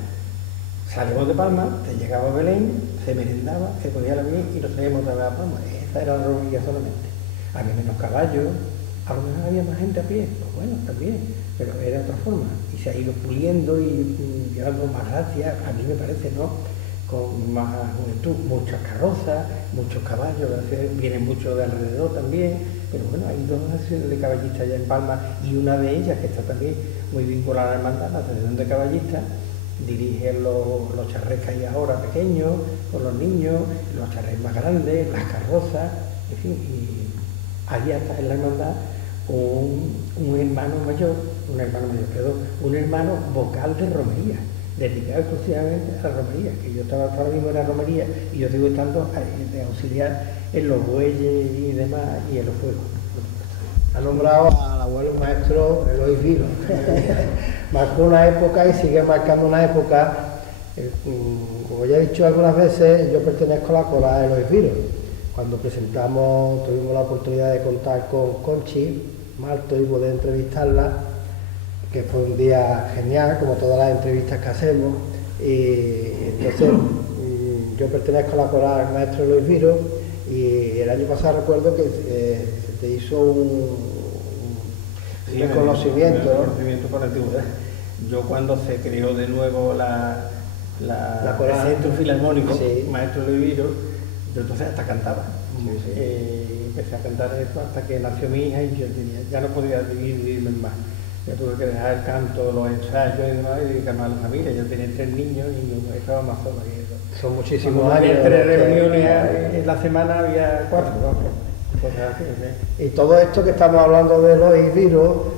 Salimos de Palma, te llegaba a Belén, se merendaba, se podía la bien y nos traíamos otra vez a Palma. Esa era la romería solamente. Había menos caballos, a lo mejor había más gente a pie, pues bueno, también, pero era de otra forma. Y se ha ido puliendo y llevando más gracia, a mí me parece, ¿no? Con más juventud, muchas carrozas, muchos caballos, vienen muchos de alrededor también, pero bueno, hay dos asociaciones de caballistas allá en Palma y una de ellas que está también muy vinculada a la hermandad, la asociación de caballistas, dirigen los charrés que hay ahora pequeños, con los niños, los charrés más grandes, las carrozas, en fin, y allí hasta en la hermandad un hermano mayor, un hermano vocal de romería, dedicado exclusivamente a la romería, que yo estaba ahora mismo en la romería y yo sigo estando de auxiliar en los bueyes y demás y en los fuegos. Ha nombrado al abuelo maestro Eloy Vilo. Marcó una época y sigue marcando una época. Como ya he dicho algunas veces, yo pertenezco a la coral Eloy Vilo. Cuando tuvimos la oportunidad de contar con Conchi Marto y poder entrevistarla, que fue un día genial, como todas las entrevistas que hacemos. Y entonces yo pertenezco a la coral maestro Eloy Vilo y el año pasado recuerdo que se te hizo un reconocimiento, ¿no? Reconocimiento por antigüedad. Yo cuando se creó de nuevo el Centro Filarmónico, sí. Maestro Leviro, yo entonces hasta cantaba. Empecé a cantar eso hasta que nació mi hija y yo ya no podía dividirme más. Ya tuve que dejar el canto, los ensayos y demás y dedicarme a la familia. Yo tenía 3 niños y no estaba más sola que eso. Son muchísimos años. Había 3 reuniones en la semana, había 4. Cosas así, ¿sí? Y todo esto que estamos hablando de Eloy Viro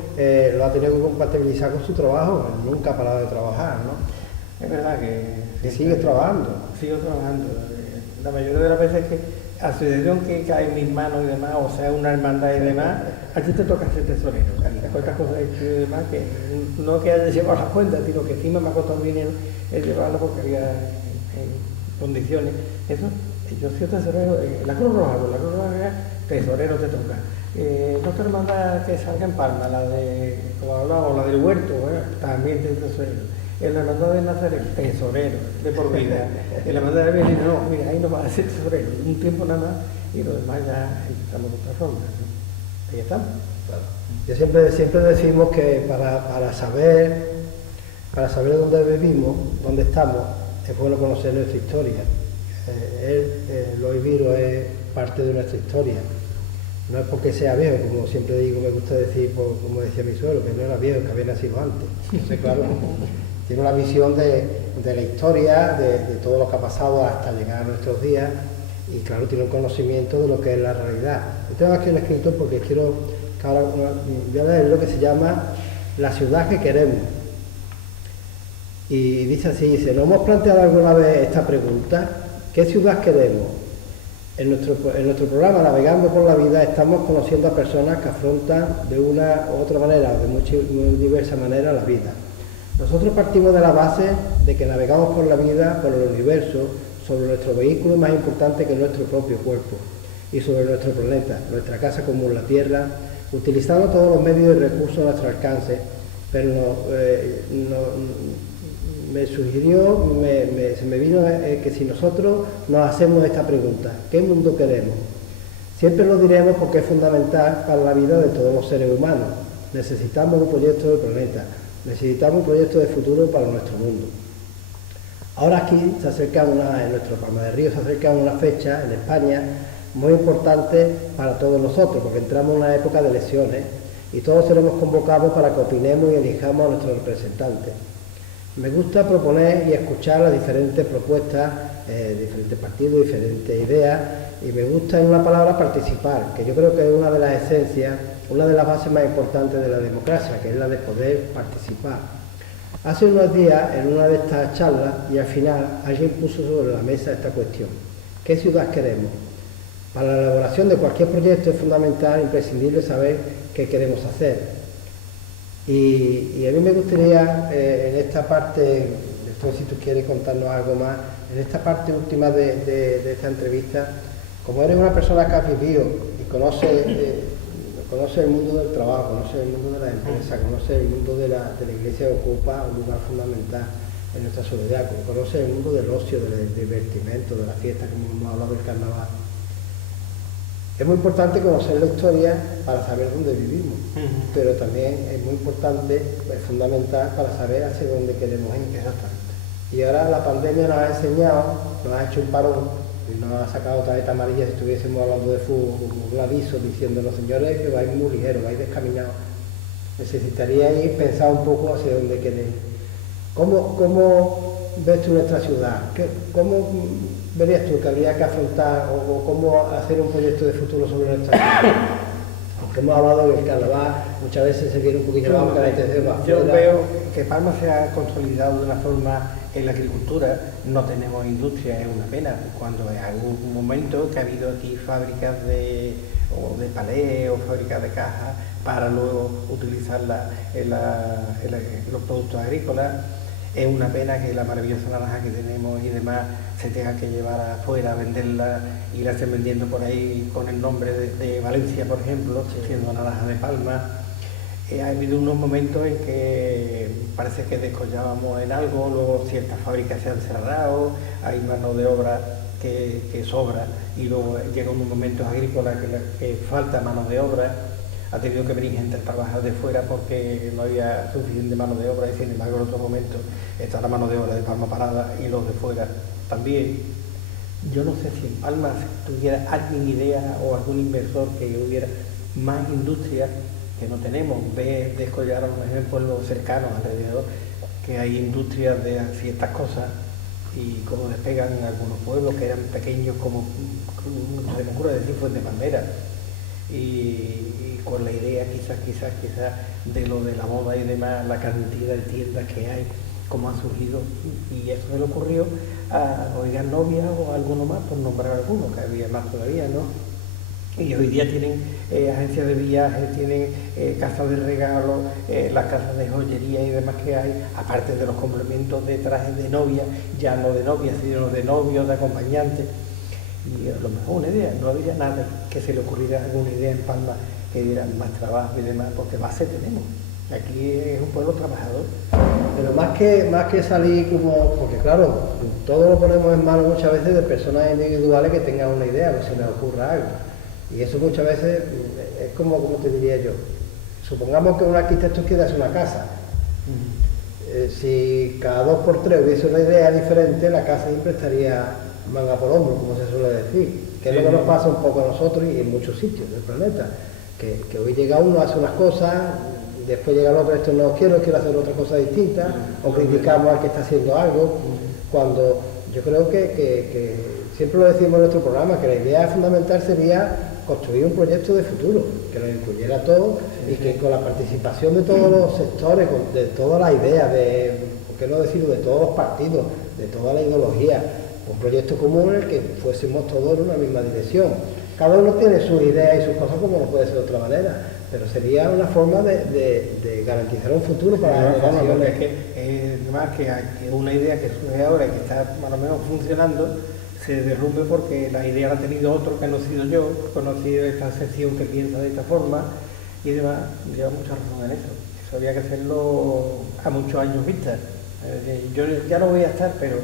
lo ha tenido que compatibilizar con su trabajo. Nunca ha parado de trabajar, ¿no? Es verdad que sigue trabajando. Sigo trabajando. La mayoría de las veces que asociación que cae en mis manos y demás, o sea, una hermandad y demás, a ti te toca ser tesorero. Hay otras cosas y demás que no que haya llevado las cuentas, sino que encima me ha costado dinero llevarlo porque había condiciones. Eso, yo soy tesorero, la Cruz Roja, con la Cruz Roja tesorero te toca. Otra hermandad que salga en Palma, la de, como hablábamos, la del Huerto, también de tesorero. En la hermandad de Nazaret, tesorero, de por vida. En la hermandad de Virgen, no, mira, ahí no va a ser tesorero, un tiempo nada más, y lo demás ya estamos de otra forma. ¿No? Ahí estamos. Claro. Yo siempre decimos que para saber dónde vivimos, dónde estamos, es bueno conocer nuestra historia. Eloy Viro es parte de nuestra historia. No es porque sea viejo, como siempre digo, me gusta decir, como decía mi suegro, que no era viejo, que había nacido antes. Entonces, claro, tiene una visión de la historia, de todo lo que ha pasado hasta llegar a nuestros días, y claro, tiene un conocimiento de lo que es la realidad. Yo tengo aquí un escrito porque quiero que ahora voy a leer lo que se llama La ciudad que queremos. Y dice así, ¿nos hemos planteado alguna vez esta pregunta? ¿Qué ciudad queremos? En nuestro programa Navegando por la Vida estamos conociendo a personas que afrontan de una u otra manera, de muy diversa manera, la vida. Nosotros partimos de la base de que navegamos por la vida, por el universo, sobre nuestro vehículo más importante que nuestro propio cuerpo y sobre nuestro planeta, nuestra casa común, la Tierra, utilizando todos los medios y recursos a nuestro alcance, pero se me vino que si nosotros nos hacemos esta pregunta, ¿qué mundo queremos? Siempre lo diremos porque es fundamental para la vida de todos los seres humanos. Necesitamos un proyecto del planeta, necesitamos un proyecto de futuro para nuestro mundo. Ahora aquí en nuestro Palma de Río se acerca una fecha en España muy importante para todos nosotros, porque entramos en una época de elecciones y todos seremos convocados para que opinemos y elijamos a nuestros representantes. Me gusta proponer y escuchar las diferentes propuestas, diferentes partidos, diferentes ideas, y me gusta en una palabra participar, que yo creo que es una de las esencias una de las bases más importantes de la democracia, que es la de poder participar. Hace unos días, en una de estas charlas, y al final, alguien puso sobre la mesa esta cuestión: ¿qué ciudad queremos? Para la elaboración de cualquier proyecto es fundamental, imprescindible saber qué queremos hacer. Y a mí me gustaría, en esta parte, después si tú quieres contarnos algo más, en esta parte última de esta entrevista, como eres una persona que has vivido y conoce el mundo del trabajo, conoce el mundo de la empresa, conoce el mundo de la iglesia que ocupa un lugar fundamental en nuestra sociedad, conoce el mundo del ocio, del divertimento, de la fiesta, como hemos hablado del carnaval. Es muy importante conocer la historia para saber dónde vivimos, pero también es muy importante, es fundamental para saber hacia dónde queremos ir. Exactamente. Y ahora la pandemia nos ha enseñado, nos ha hecho un parón y nos ha sacado tarjeta amarilla si estuviésemos hablando de fútbol, un aviso diciéndonos: señores, que vais muy ligeros, vais descaminados. Necesitaríais pensar un poco hacia dónde queréis. ¿Cómo ves tú nuestra ciudad? ¿Cómo verías tú que habría que afrontar o cómo hacer un proyecto de futuro sobre nuestra ciudad? Aunque hemos hablado del carnaval, muchas veces se viene un poquito más la intención más Yo fuera. veo que Palma se ha consolidado de una forma en la agricultura, no tenemos industria, es una pena. Cuando en algún momento que ha habido aquí fábricas de palé o fábricas de cajas para luego utilizarla en los productos agrícolas, es una pena que la maravillosa naranja que tenemos y demás se tenga que llevar afuera a venderla y la estén vendiendo por ahí con el nombre de Valencia, por ejemplo, siendo naranja de Palma. Ha habido unos momentos en que parece que descollábamos en algo, luego ciertas fábricas se han cerrado, hay mano de obra que sobra y luego llegan unos momentos agrícolas que falta mano de obra. Ha tenido que venir gente a trabajar de fuera porque no había suficiente mano de obra y sin embargo en otros momentos está la mano de obra de Palma parada y los de fuera también. Yo no sé si en Palma tuviera alguien idea o algún inversor que hubiera más industria que no tenemos. Ve descollar a lo mejor en pueblos cercanos alrededor que hay industrias de ciertas cosas y como despegan algunos pueblos que eran pequeños como se me ocurre decir Fuente Palmera y con la idea quizás de lo de la moda y demás, la cantidad de tiendas que hay, cómo ha surgido, y eso se le ocurrió a Oigan Novia o a alguno más, por nombrar alguno, que había más todavía, ¿no? Y hoy día tienen agencias de viajes, tienen casas de regalo, las casas de joyería y demás que hay, aparte de los complementos de trajes de novia, ya no de novia, sino de novios, de acompañantes. Y a lo mejor una idea, no habría nada que se le ocurriera alguna idea en Palma que diera más trabajo y demás, porque base tenemos. Aquí es un pueblo trabajador. Pero más que salir como, porque claro, todo lo ponemos en manos muchas veces de personas individuales que tengan una idea, que se les ocurra algo. Y eso muchas veces es como te diría yo, supongamos que un arquitecto quiere hacer una casa. Si cada 2 por 3 hubiese una idea diferente, la casa siempre estaría manga por hombro, como se suele decir, que es lo que nos pasa un poco a nosotros y en muchos sitios del planeta, que hoy llega uno, hace unas cosas, después llega el otro, esto no quiero hacer otra cosa distinta, o criticamos al que está haciendo algo, cuando yo creo que siempre lo decimos en nuestro programa, que la idea fundamental sería construir un proyecto de futuro, que lo incluyera todo y que con la participación de todos los sectores, de todas las ideas, por qué no decirlo, de todos los partidos, de toda la ideología, un proyecto común en el que fuésemos todos en una misma dirección. Cada uno tiene sus ideas y sus cosas como no puede ser de otra manera, pero sería una forma de garantizar un futuro para las generaciones. Es que más que una idea que surge ahora y que está más o menos funcionando, se derrumbe porque la idea la ha tenido otro que no he sido yo, conocido esta sección que piensa de esta forma y demás. Lleva mucha razón en eso. Eso había que hacerlo a muchos años vista. Yo ya no voy a estar, pero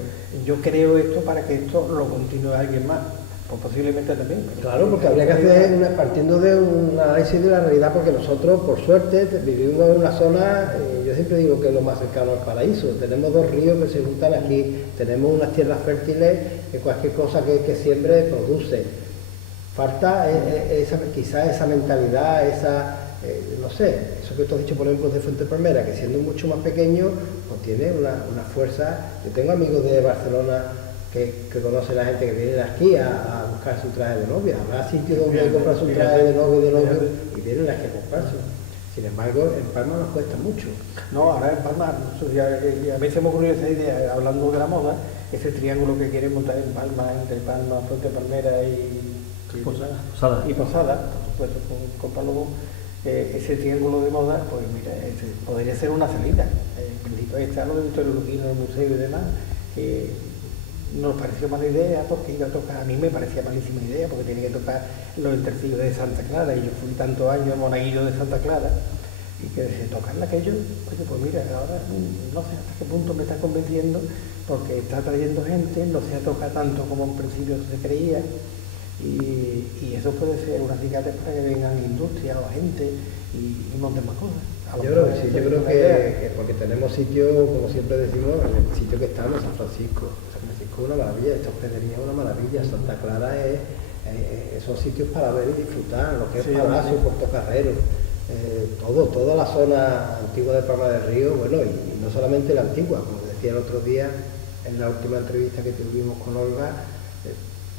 yo creo esto para que esto lo continúe alguien más, pues posiblemente también. Claro, porque habría que hacer partiendo de un análisis de la realidad, porque nosotros, por suerte, vivimos en una zona, yo siempre digo que es lo más cercano al paraíso. Tenemos 2 ríos que se juntan aquí, tenemos unas tierras fértiles que cualquier cosa que siembre produce. Falta quizás esa mentalidad, no sé, eso que tú has dicho, por ejemplo, de Fuente Palmera, que siendo mucho más pequeño, pues tiene una fuerza. Yo tengo amigos de Barcelona que conoce la gente que viene aquí a buscar su traje de novia. Habrá sitios donde comprar su traje de novio y vienen aquí a comprarse. Sin embargo, en Palma nos cuesta mucho. No, ahora en Palma, a mí se me ocurrió esa idea, hablando de la moda, ese triángulo que quieren montar en Palma, entre Palma, Fuente Palmera y Posada. Y Posada, por supuesto, con Palomón, ese triángulo de moda, pues mira, podría ser una salida. En principio está lo de Victorio Luquino, el museo y demás, que nos pareció mala idea porque iba a tocar, a mí me parecía malísima idea porque tenía que tocar los intercillos de Santa Clara y yo fui tantos años monaguillo de Santa Clara y que desde tocarla aquello, pues mira, ahora no sé hasta qué punto me está convenciendo porque está trayendo gente, no se toca tanto como en principio se creía y eso puede ser una acicate para que vengan industria o gente y monten más cosas. Yo creo que sí, yo creo que porque tenemos sitios, como siempre decimos, en el sitio que estamos, San Francisco. San Francisco es una maravilla, esta hospedería es una maravilla, Santa Clara son sitios para ver y disfrutar, lo que es Palacio, Puerto Carrero, toda la zona antigua de Palma del Río, bueno, y no solamente la antigua, como decía el otro día en la última entrevista que tuvimos con Olga,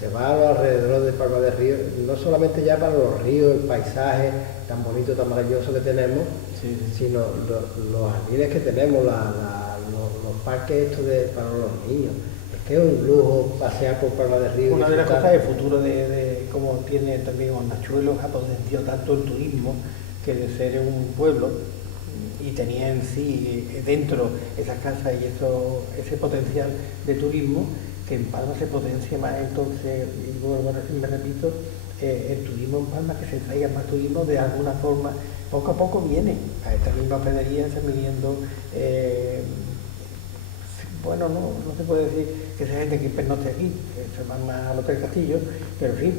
te va a los alrededores de Palma del Río, no solamente ya para los ríos, el paisaje tan bonito, tan maravilloso que tenemos, sino los jardines que tenemos, los parques estos para los niños. Es que es un lujo pasear por Palma del Río. Una de las cosas es el futuro de cómo tiene también Hornachuelos, ha potenciado tanto el turismo, que de ser un pueblo y tenía en sí dentro esas casas y ese potencial de turismo, que en Palma se potencia más. Entonces, y vuelvo, me repito, el turismo en Palma, que se traiga más turismo de alguna forma, poco a poco viene. A esta misma hospedería están viniendo, bueno, no se puede decir que esa gente que pernocte aquí, que se van más al Hotel Castillo, pero sí,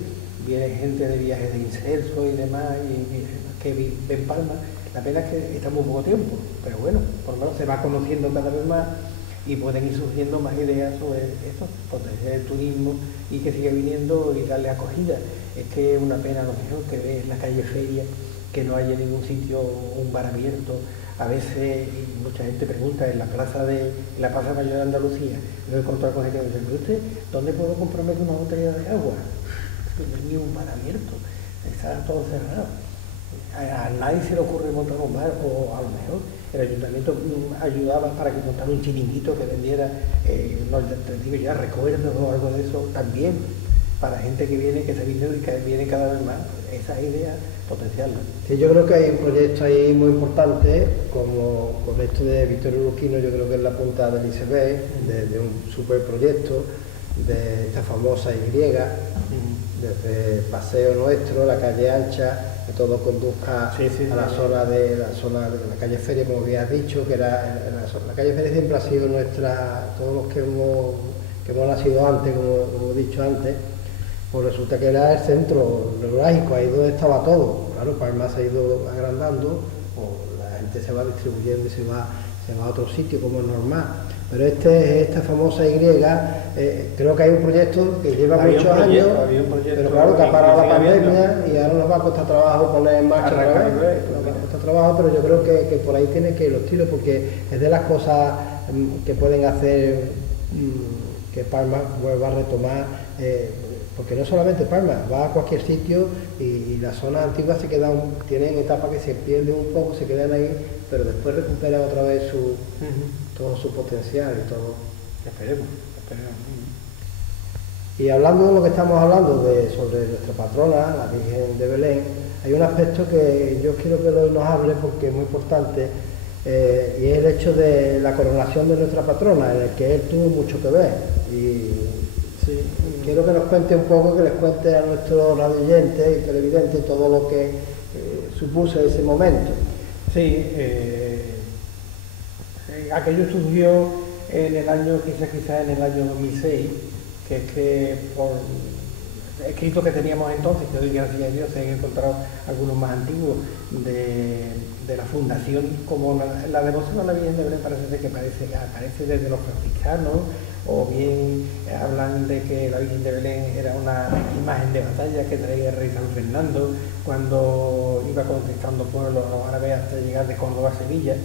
viene gente de viajes de inserso y demás, y que ven Palma. La pena es que está muy poco tiempo, pero bueno, por lo menos se va conociendo cada vez más y pueden ir surgiendo más ideas sobre esto, potenciar el turismo y que siga viniendo y darle acogida. Es que es una pena a lo mejor que ves la calle Feria, que no haya ningún sitio, un bar abierto. A veces, y mucha gente pregunta, en la plaza Mayor de Andalucía, yo he encontrado con gente que dice, ¿usted dónde puedo comprarme una botella de agua? No hay ni un bar abierto, está todo cerrado. A nadie se le ocurre montar un bar, o a lo mejor el ayuntamiento ayudaba para que montara un chiringuito que vendiera, no te digo ya, recuerdos o algo de eso también, para gente que viene, que se viene y que viene cada vez más. Esa idea potencial, ¿no? Sí, yo creo que hay un proyecto ahí muy importante, como con esto de Victorio Luquino, yo creo que es la punta del iceberg, de un superproyecto, de esta famosa Y, desde el Paseo Nuestro, la calle ancha, que todo conduzca a la zona de la calle Feria, como habías dicho, que era la calle Feria siempre ha sido nuestra, todos los que hemos nacido antes, como he dicho antes, pues resulta que era el centro neurálgico, ahí donde estaba todo. Claro, Palma se ha ido agrandando, o la gente se va distribuyendo y se va a otro sitio como es normal. Pero esta famosa Y, creo que hay un proyecto que lleva muchos años, pero claro, que ha parado la pandemia y ahora nos va a costar trabajo poner en marcha otra vez. Nos va a costar trabajo, pero yo creo que por ahí tiene que ir los tiros, porque es de las cosas que pueden hacer que Palma vuelva a retomar, porque no solamente Palma, va a cualquier sitio y las zonas antiguas tienen etapas que se pierden un poco, se quedan ahí, pero después recuperan otra vez todo su potencial y todo. Esperemos. Y hablando de lo que estamos hablando sobre nuestra patrona, la Virgen de Belén, hay un aspecto que yo quiero que hoy nos hable porque es muy importante, y es el hecho de la coronación de nuestra patrona, en el que él tuvo mucho que ver. Quiero que nos cuente un poco, que les cuente a nuestros radioyentes y televidentes todo lo que supuso ese momento. Sí, aquello surgió en el año, quizás en el año 2006, que es que por escritos que teníamos entonces, que hoy gracias a Dios se han encontrado algunos más antiguos de la fundación, como la devoción a la Virgen de Belén aparece desde los franciscanos, o bien hablan de que la Virgen de Belén era una imagen de batalla que traía el rey San Fernando cuando iba conquistando pueblos árabes hasta llegar de Córdoba a Sevilla.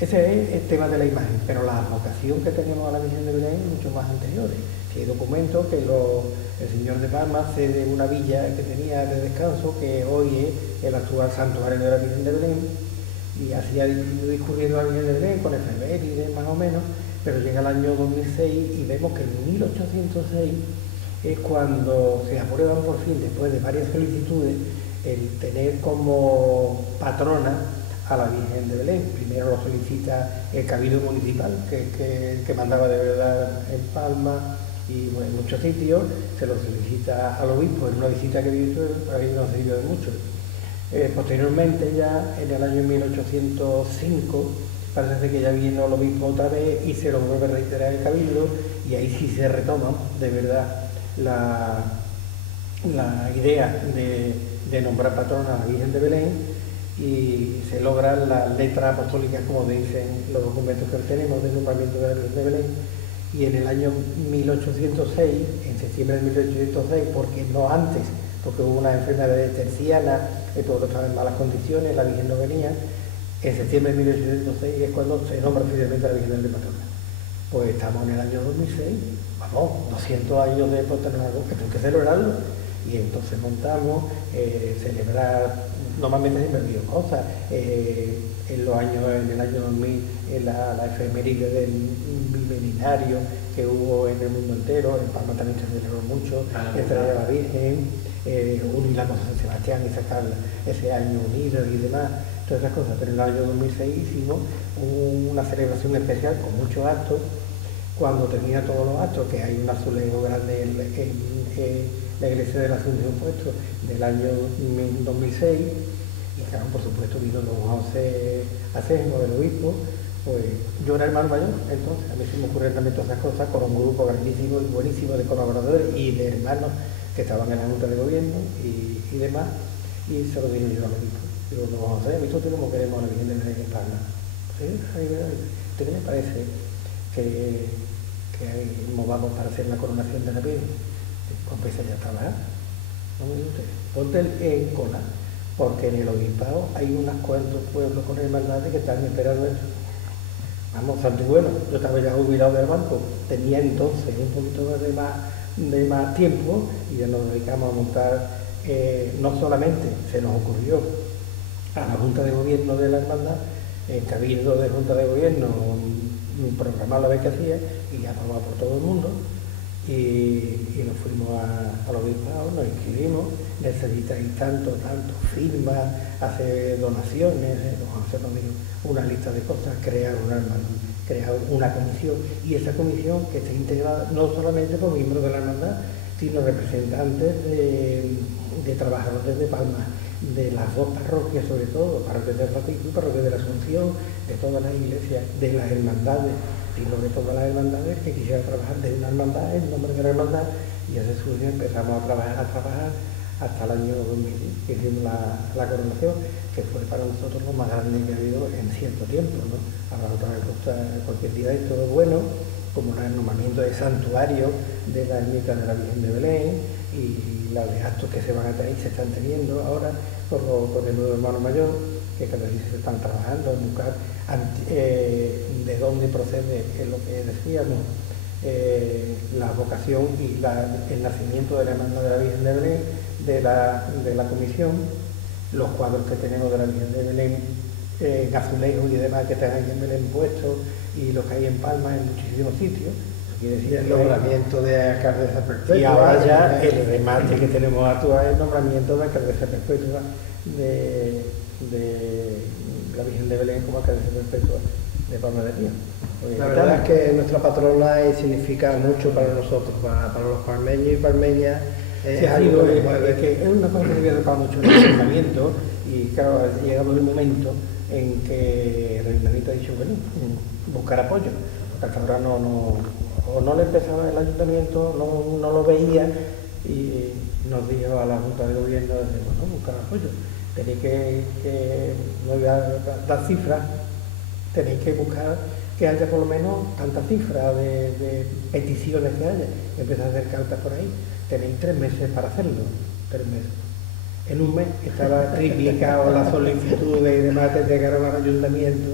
Ese es el tema de la imagen, pero la vocación que tenemos a la Virgen de Belén es mucho más anteriores. Si hay documentos que el señor de Palma cede una villa que tenía de descanso, que hoy es el actual santuario de la Virgen de Belén, y así ha ido discurriendo la Virgen de Belén con efemérides más o menos, pero llega el año 2006 y vemos que en 1806 es cuando se aprueban por fin, después de varias solicitudes, el tener como patrona a la Virgen de Belén. Primero lo solicita el Cabildo Municipal, que mandaba de verdad en Palma y bueno, en muchos sitios, se lo solicita al obispo en una visita que hizo, a mí no ha servido de mucho. Posteriormente, ya en el año 1805, parece que ya vino el obispo otra vez y se lo vuelve a reiterar el Cabildo, y ahí sí se retoma de verdad la idea de nombrar patrona a la Virgen de Belén, y se logran las letras apostólicas, como dicen los documentos que tenemos de nombramiento de la Virgen de Belén. Y en el año 1806, en septiembre de 1806, porque no antes, porque hubo una enfermedad terciana, el pueblo estaba en malas condiciones, la Virgen no venía, en septiembre de 1806 es cuando se nombra oficialmente a la Virgen de Patrona. Pues estamos en el año 2006, vamos, 200 años de patronazgo, que hay que celebrarlo. Y entonces montamos, celebrar, normalmente siempre ha habido cosas, en el año 2000, en la efeméride del bimenario que hubo en el mundo entero, en Palma también se celebró mucho, el traer a la Virgen, unir la cosa a San Sebastián y sacar ese año unido y demás, todas esas cosas. Pero en el año 2006 hicimos una celebración especial con muchos actos. Cuando termina todos los actos, que hay un azulejo grande en la iglesia de la Asunción puesto del año 2006, y claro, por supuesto vino don José Asenjo, el obispo, pues yo era hermano mayor, entonces a mí se me ocurren también todas esas cosas con un grupo grandísimo y buenísimo de colaboradores y de hermanos que estaban en la Junta de Gobierno y demás, y se lo dije yo al obispo. Digo, don José, ¿nosotros cómo queremos a la Virgen de Belén en Palma? ¿Usted qué le parece que movamos para hacer la coronación de la Virgen? Pues empieza ya a trabajar. No me diga usted, ponte en cola, porque en el obispado hay unos cuantos pueblos con hermandades que están esperando eso. Vamos, santo y bueno, yo estaba ya jubilado del banco, tenía entonces un poquito de más tiempo y ya nos dedicamos a montar, no solamente se nos ocurrió a la Junta de Gobierno de la Hermandad, el Cabildo de Junta de Gobierno, programar la vez que hacía y ya pasaba por todo el mundo, y nos fuimos al obispado, nos inscribimos, necesitáis tanto firmas, hacer donaciones, una lista de cosas, crear una comisión, y esa comisión que esté integrada no solamente por miembros de la hermandad, sino representantes de trabajadores de Palma, de las dos parroquias, sobre todo, parroquia de Francisco y parroquia de la Asunción, de todas las iglesias, de las hermandades, sino de todas las hermandades que quisieran trabajar de una hermandad, en nombre de la hermandad, y así surgió, empezamos a trabajar hasta el año 2010, que hicimos la coronación, que fue para nosotros lo más grande que ha habido en cierto tiempo, ¿no? A nosotros nos gusta cualquier día de todo bueno, como el nombramiento de santuario de la ermita de la Virgen de Belén, y las de actos que se van a tener y se están teniendo ahora con el nuevo hermano mayor, que cada día se están trabajando en buscar de dónde procede lo que decíamos, la vocación y el nacimiento de la hermandad de la Virgen de Belén, de la comisión, los cuadros que tenemos de la Virgen de Belén, azulejos y demás que están ahí en Belén puestos, y los que hay en Palma en muchísimos sitios. Y el nombramiento de alcaldesa perpetua. Y ahora ya el remate que tenemos actual es el nombramiento de alcaldesa perpetua de la Virgen de Belén como alcaldesa perpetua de Palma de Río. La verdad es que nuestra patrona significa mucho para nosotros, para los palmeños y palmeñas. Es una cosa que debe tocar mucho el ayuntamiento, y claro, ha llegado el momento en que el ayuntamiento ha dicho, bueno, buscar apoyo, porque hasta ahora no le empezaba el ayuntamiento, no lo veía, y nos dijo a la Junta de Gobierno, bueno, buscar apoyo, tenéis que no voy a dar cifras, tenéis que buscar que haya por lo menos tanta cifra de peticiones que haya, empezar a hacer cartas por ahí, tenéis 3 meses para hacerlo, 3 meses. En un mes estaba triplicado la solicitud y demás que llegaron al ayuntamiento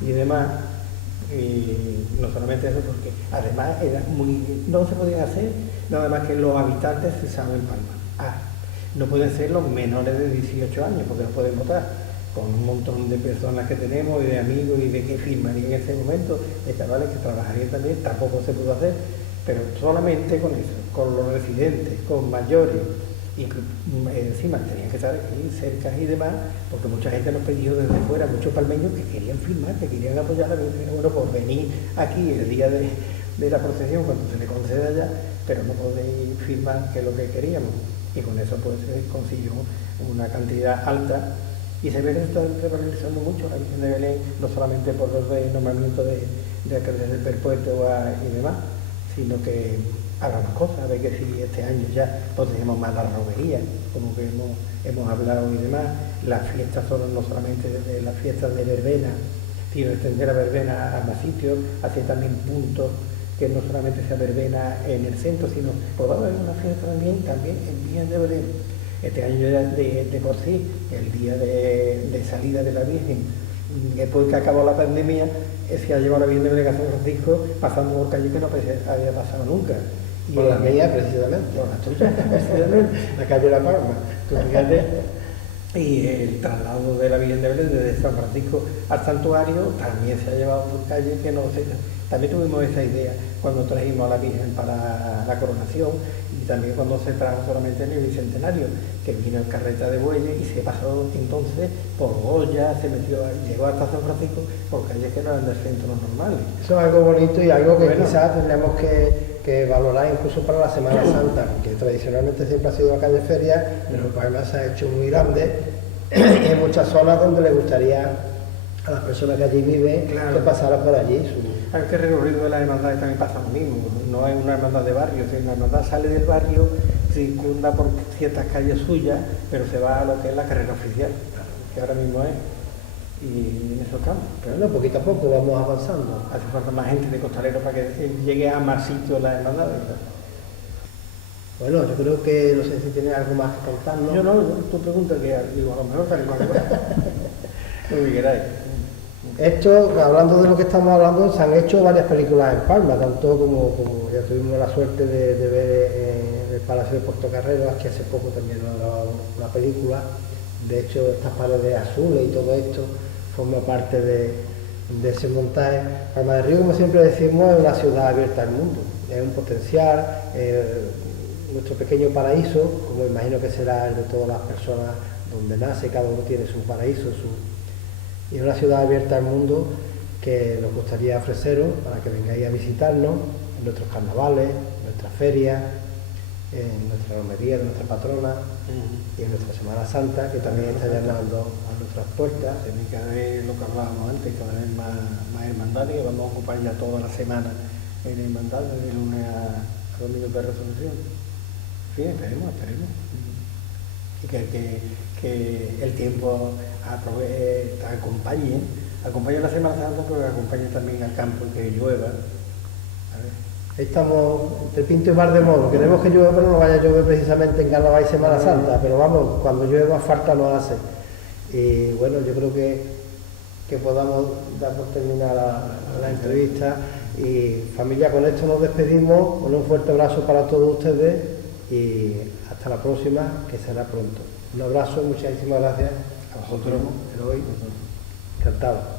y demás. Y no solamente eso, porque además no se podía hacer nada más que los habitantes cesados en Palma. No pueden ser los menores de 18 años, porque no pueden votar. Con un montón de personas que tenemos y de amigos y de que firmarían en ese momento, de chavales que trabajarían también, tampoco se pudo hacer, pero solamente con eso, con los residentes, con mayores, y encima tenían que estar aquí cerca y demás, porque mucha gente nos pidió desde fuera, muchos palmeños que querían firmar, que querían apoyar a la Virgen. Bueno, por venir aquí el día de la procesión, cuando se le conceda ya, pero no podéis firmar, que es lo que queríamos. Y con eso pues se consiguió una cantidad alta, y se ve que se está realizando mucho la Virgen de Belén, no solamente por los nombramientos de alcaldes del perpetuo y demás, sino que habrá más cosas. A ver que si este año ya podríamos más la romería, como que hemos hablado y demás. Las fiestas son no solamente de las fiestas de verbena, sino extender la verbena a más sitios, hacer también puntos que no solamente sea verbena en el centro, sino pues va a haber una fiesta también en Virgen de Belén. Este año ya de por sí, el día de salida de la Virgen, después que acabó la pandemia, se ha llevado la Virgen de Belén a San Francisco pasando por calle que no había pasado nunca. Y por la mía, precisamente. Por la tuya, precisamente. La calle La Palma. Tú fíjate. Y el traslado de la Virgen de Belén desde San Francisco al santuario también se ha llevado por calle que no sé. También tuvimos esa idea cuando trajimos a la Virgen para la coronación, y también cuando se trajo solamente en el Bicentenario, que vino en carreta de bueyes y se pasó entonces por Goya, llegó hasta San Francisco por calles que no eran del centro normales. Eso es algo bonito y algo que quizás tendríamos que valorar incluso para la Semana Santa, que tradicionalmente siempre ha sido una calle feria, pero además se ha hecho muy grande y hay muchas zonas donde le gustaría a las personas que allí viven que pasara por allí. Hay que recorrido de las hermandades también pasa lo mismo, no es una hermandad de barrio, sino una hermandad sale del barrio, circunda por ciertas calles suyas, pero se va a lo que es la carrera oficial, que ahora mismo es, y en eso estamos. Bueno, poquito a poco vamos avanzando. Hace falta más gente de costalero para que llegue a más sitios la hermandad. Bueno, yo creo que no sé si tienes algo más que contarnos. Yo no, tu pregunta que digo, a lo mejor tal igual. Lo que queráis. Esto, hablando de lo que estamos hablando, se han hecho varias películas en Palma, tanto como ya tuvimos la suerte de ver en el Palacio de Portocarrero, que hace poco también nos ha grabado una película. De hecho, estas paredes azules y todo esto forma parte de ese montaje. Palma del Río, como siempre decimos, es una ciudad abierta al mundo, es un potencial, nuestro pequeño paraíso, como imagino que será el de todas las personas donde nace, cada uno tiene su paraíso, y es una ciudad abierta al mundo que nos gustaría ofreceros para que vengáis a visitarnos en nuestros carnavales, en nuestras ferias, en nuestra romería de nuestra patrona y en nuestra Semana Santa, que también está llamando a nuestras puertas. Cada vez lo que hablábamos antes, cada vez más hermandades, que vamos a ocupar ya toda la semana en hermandades, de lunes a domingo de Resurrección. Sí, esperemos. Y que el tiempo acompañe la Semana Santa, pero acompañe también al campo y que llueva. Ahí estamos entre Pinto y Mar de Moro. Queremos que llueva, pero no vaya a llover precisamente en Carnaval y Semana Santa, pero vamos, cuando llueva falta nos hace. Y bueno, yo creo que podamos dar por terminada la entrevista. Y familia, con esto nos despedimos, con un fuerte abrazo para todos ustedes y hasta la próxima, que será pronto. Un abrazo, muchísimas gracias a vosotros, Eloy. Encantado.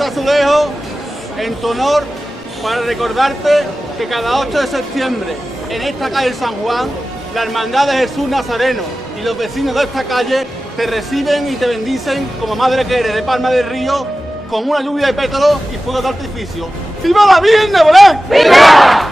este azulejo en tu honor para recordarte que cada 8 de septiembre en esta calle San Juan, la Hermandad de Jesús Nazareno y los vecinos de esta calle te reciben y te bendicen como madre que eres de Palma del Río, con una lluvia de pétalos y fuegos de artificio. ¡Viva la Virgen de Belén! ¡Viva!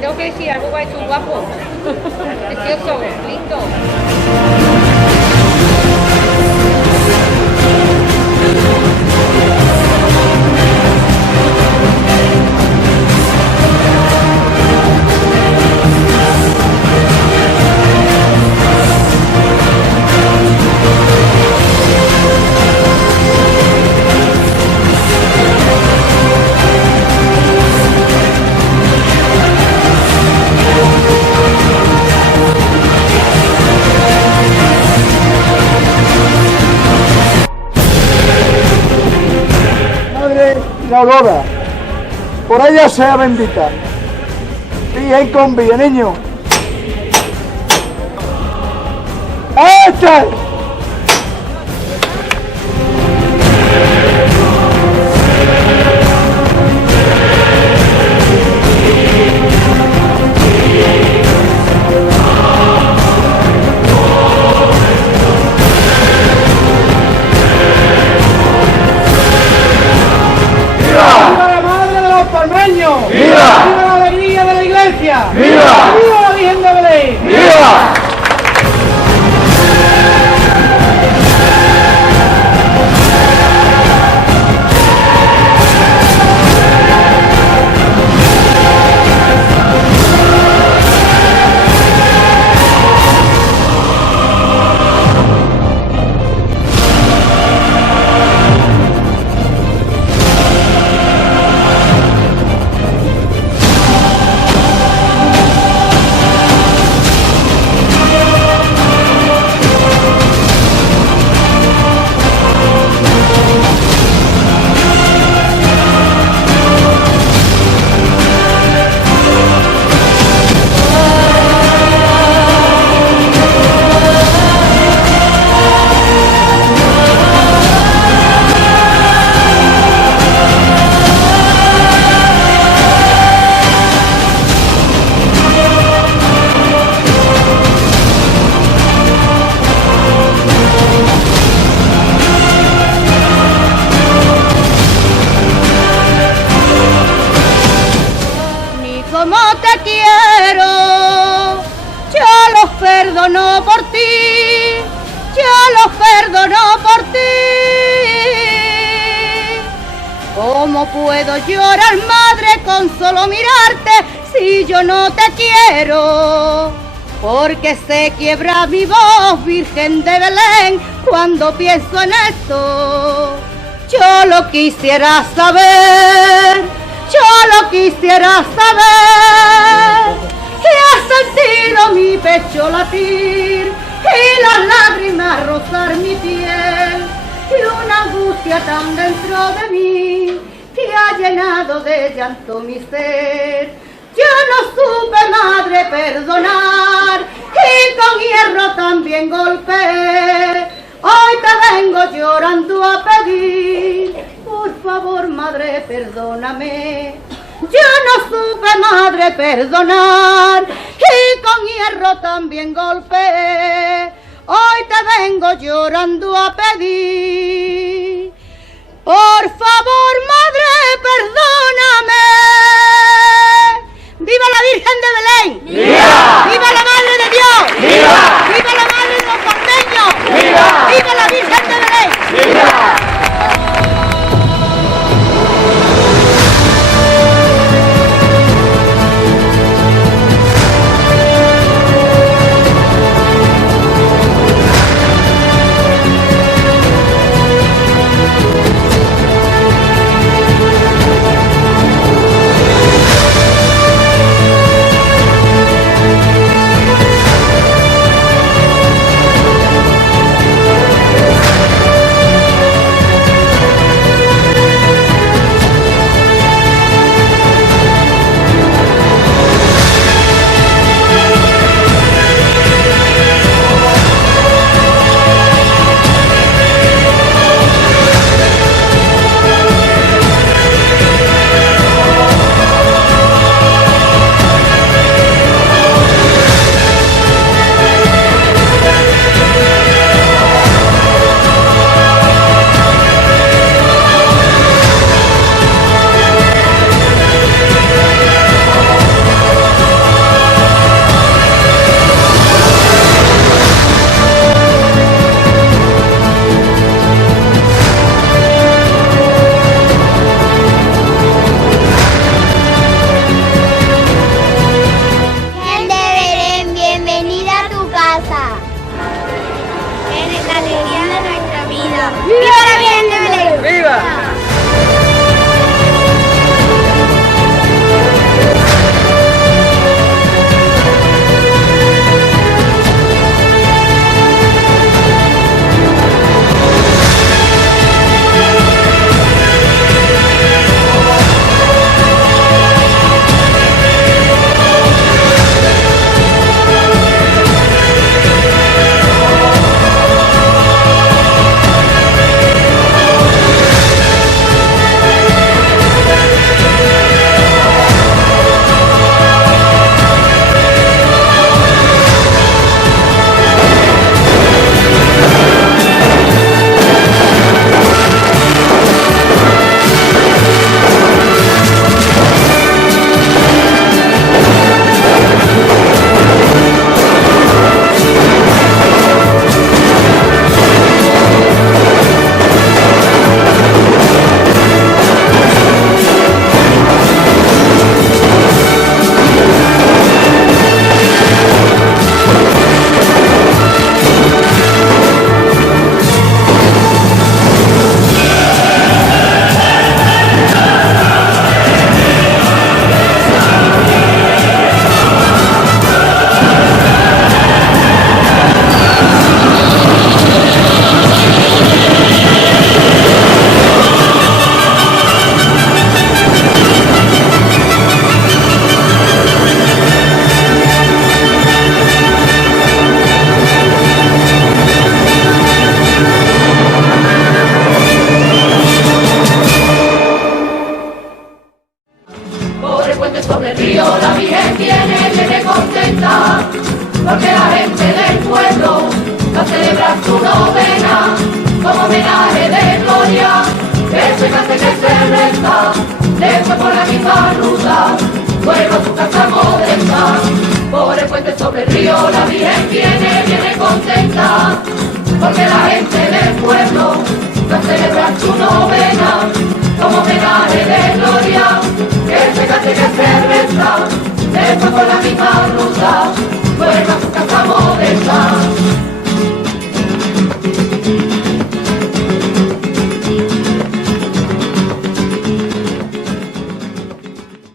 Tengo que decir algo, va a ser guapo, precioso, lindo. La aurora, por ella sea bendita. Bien con bien, niño. ¡Echa! ¡Viva! ¡Viva la alegría de la iglesia! ¡Viva! ¡Viva la Virgen de Belén! ¡Viva! Como te quiero, yo los perdono por ti, yo los perdono por ti. ¿Cómo puedo llorar, madre, con solo mirarte si yo no te quiero? Porque se quiebra mi voz, Virgen de Belén, cuando pienso en esto. Yo lo quisiera saber, yo lo quisiera saber. Si has sentido mi pecho latir y las lágrimas rozar mi piel, y una angustia tan dentro de mí que ha llenado de llanto mi ser. Yo no supe, madre, perdonar y con hierro también golpeé. Hoy te vengo llorando a pedir, por favor, madre, perdóname. Yo no supe, madre, perdonar y con hierro también golpeé. Hoy te vengo llorando a pedir, por favor, madre, perdóname. ¡Viva la Virgen de Belén! ¡Viva! resta, después por la misma ruta, vuelvo a su casa modesta. Por el puente sobre el río la Virgen viene contenta, porque la gente del pueblo va a celebrar su novena, como homenaje de gloria, que se cante que se resta, después por la misma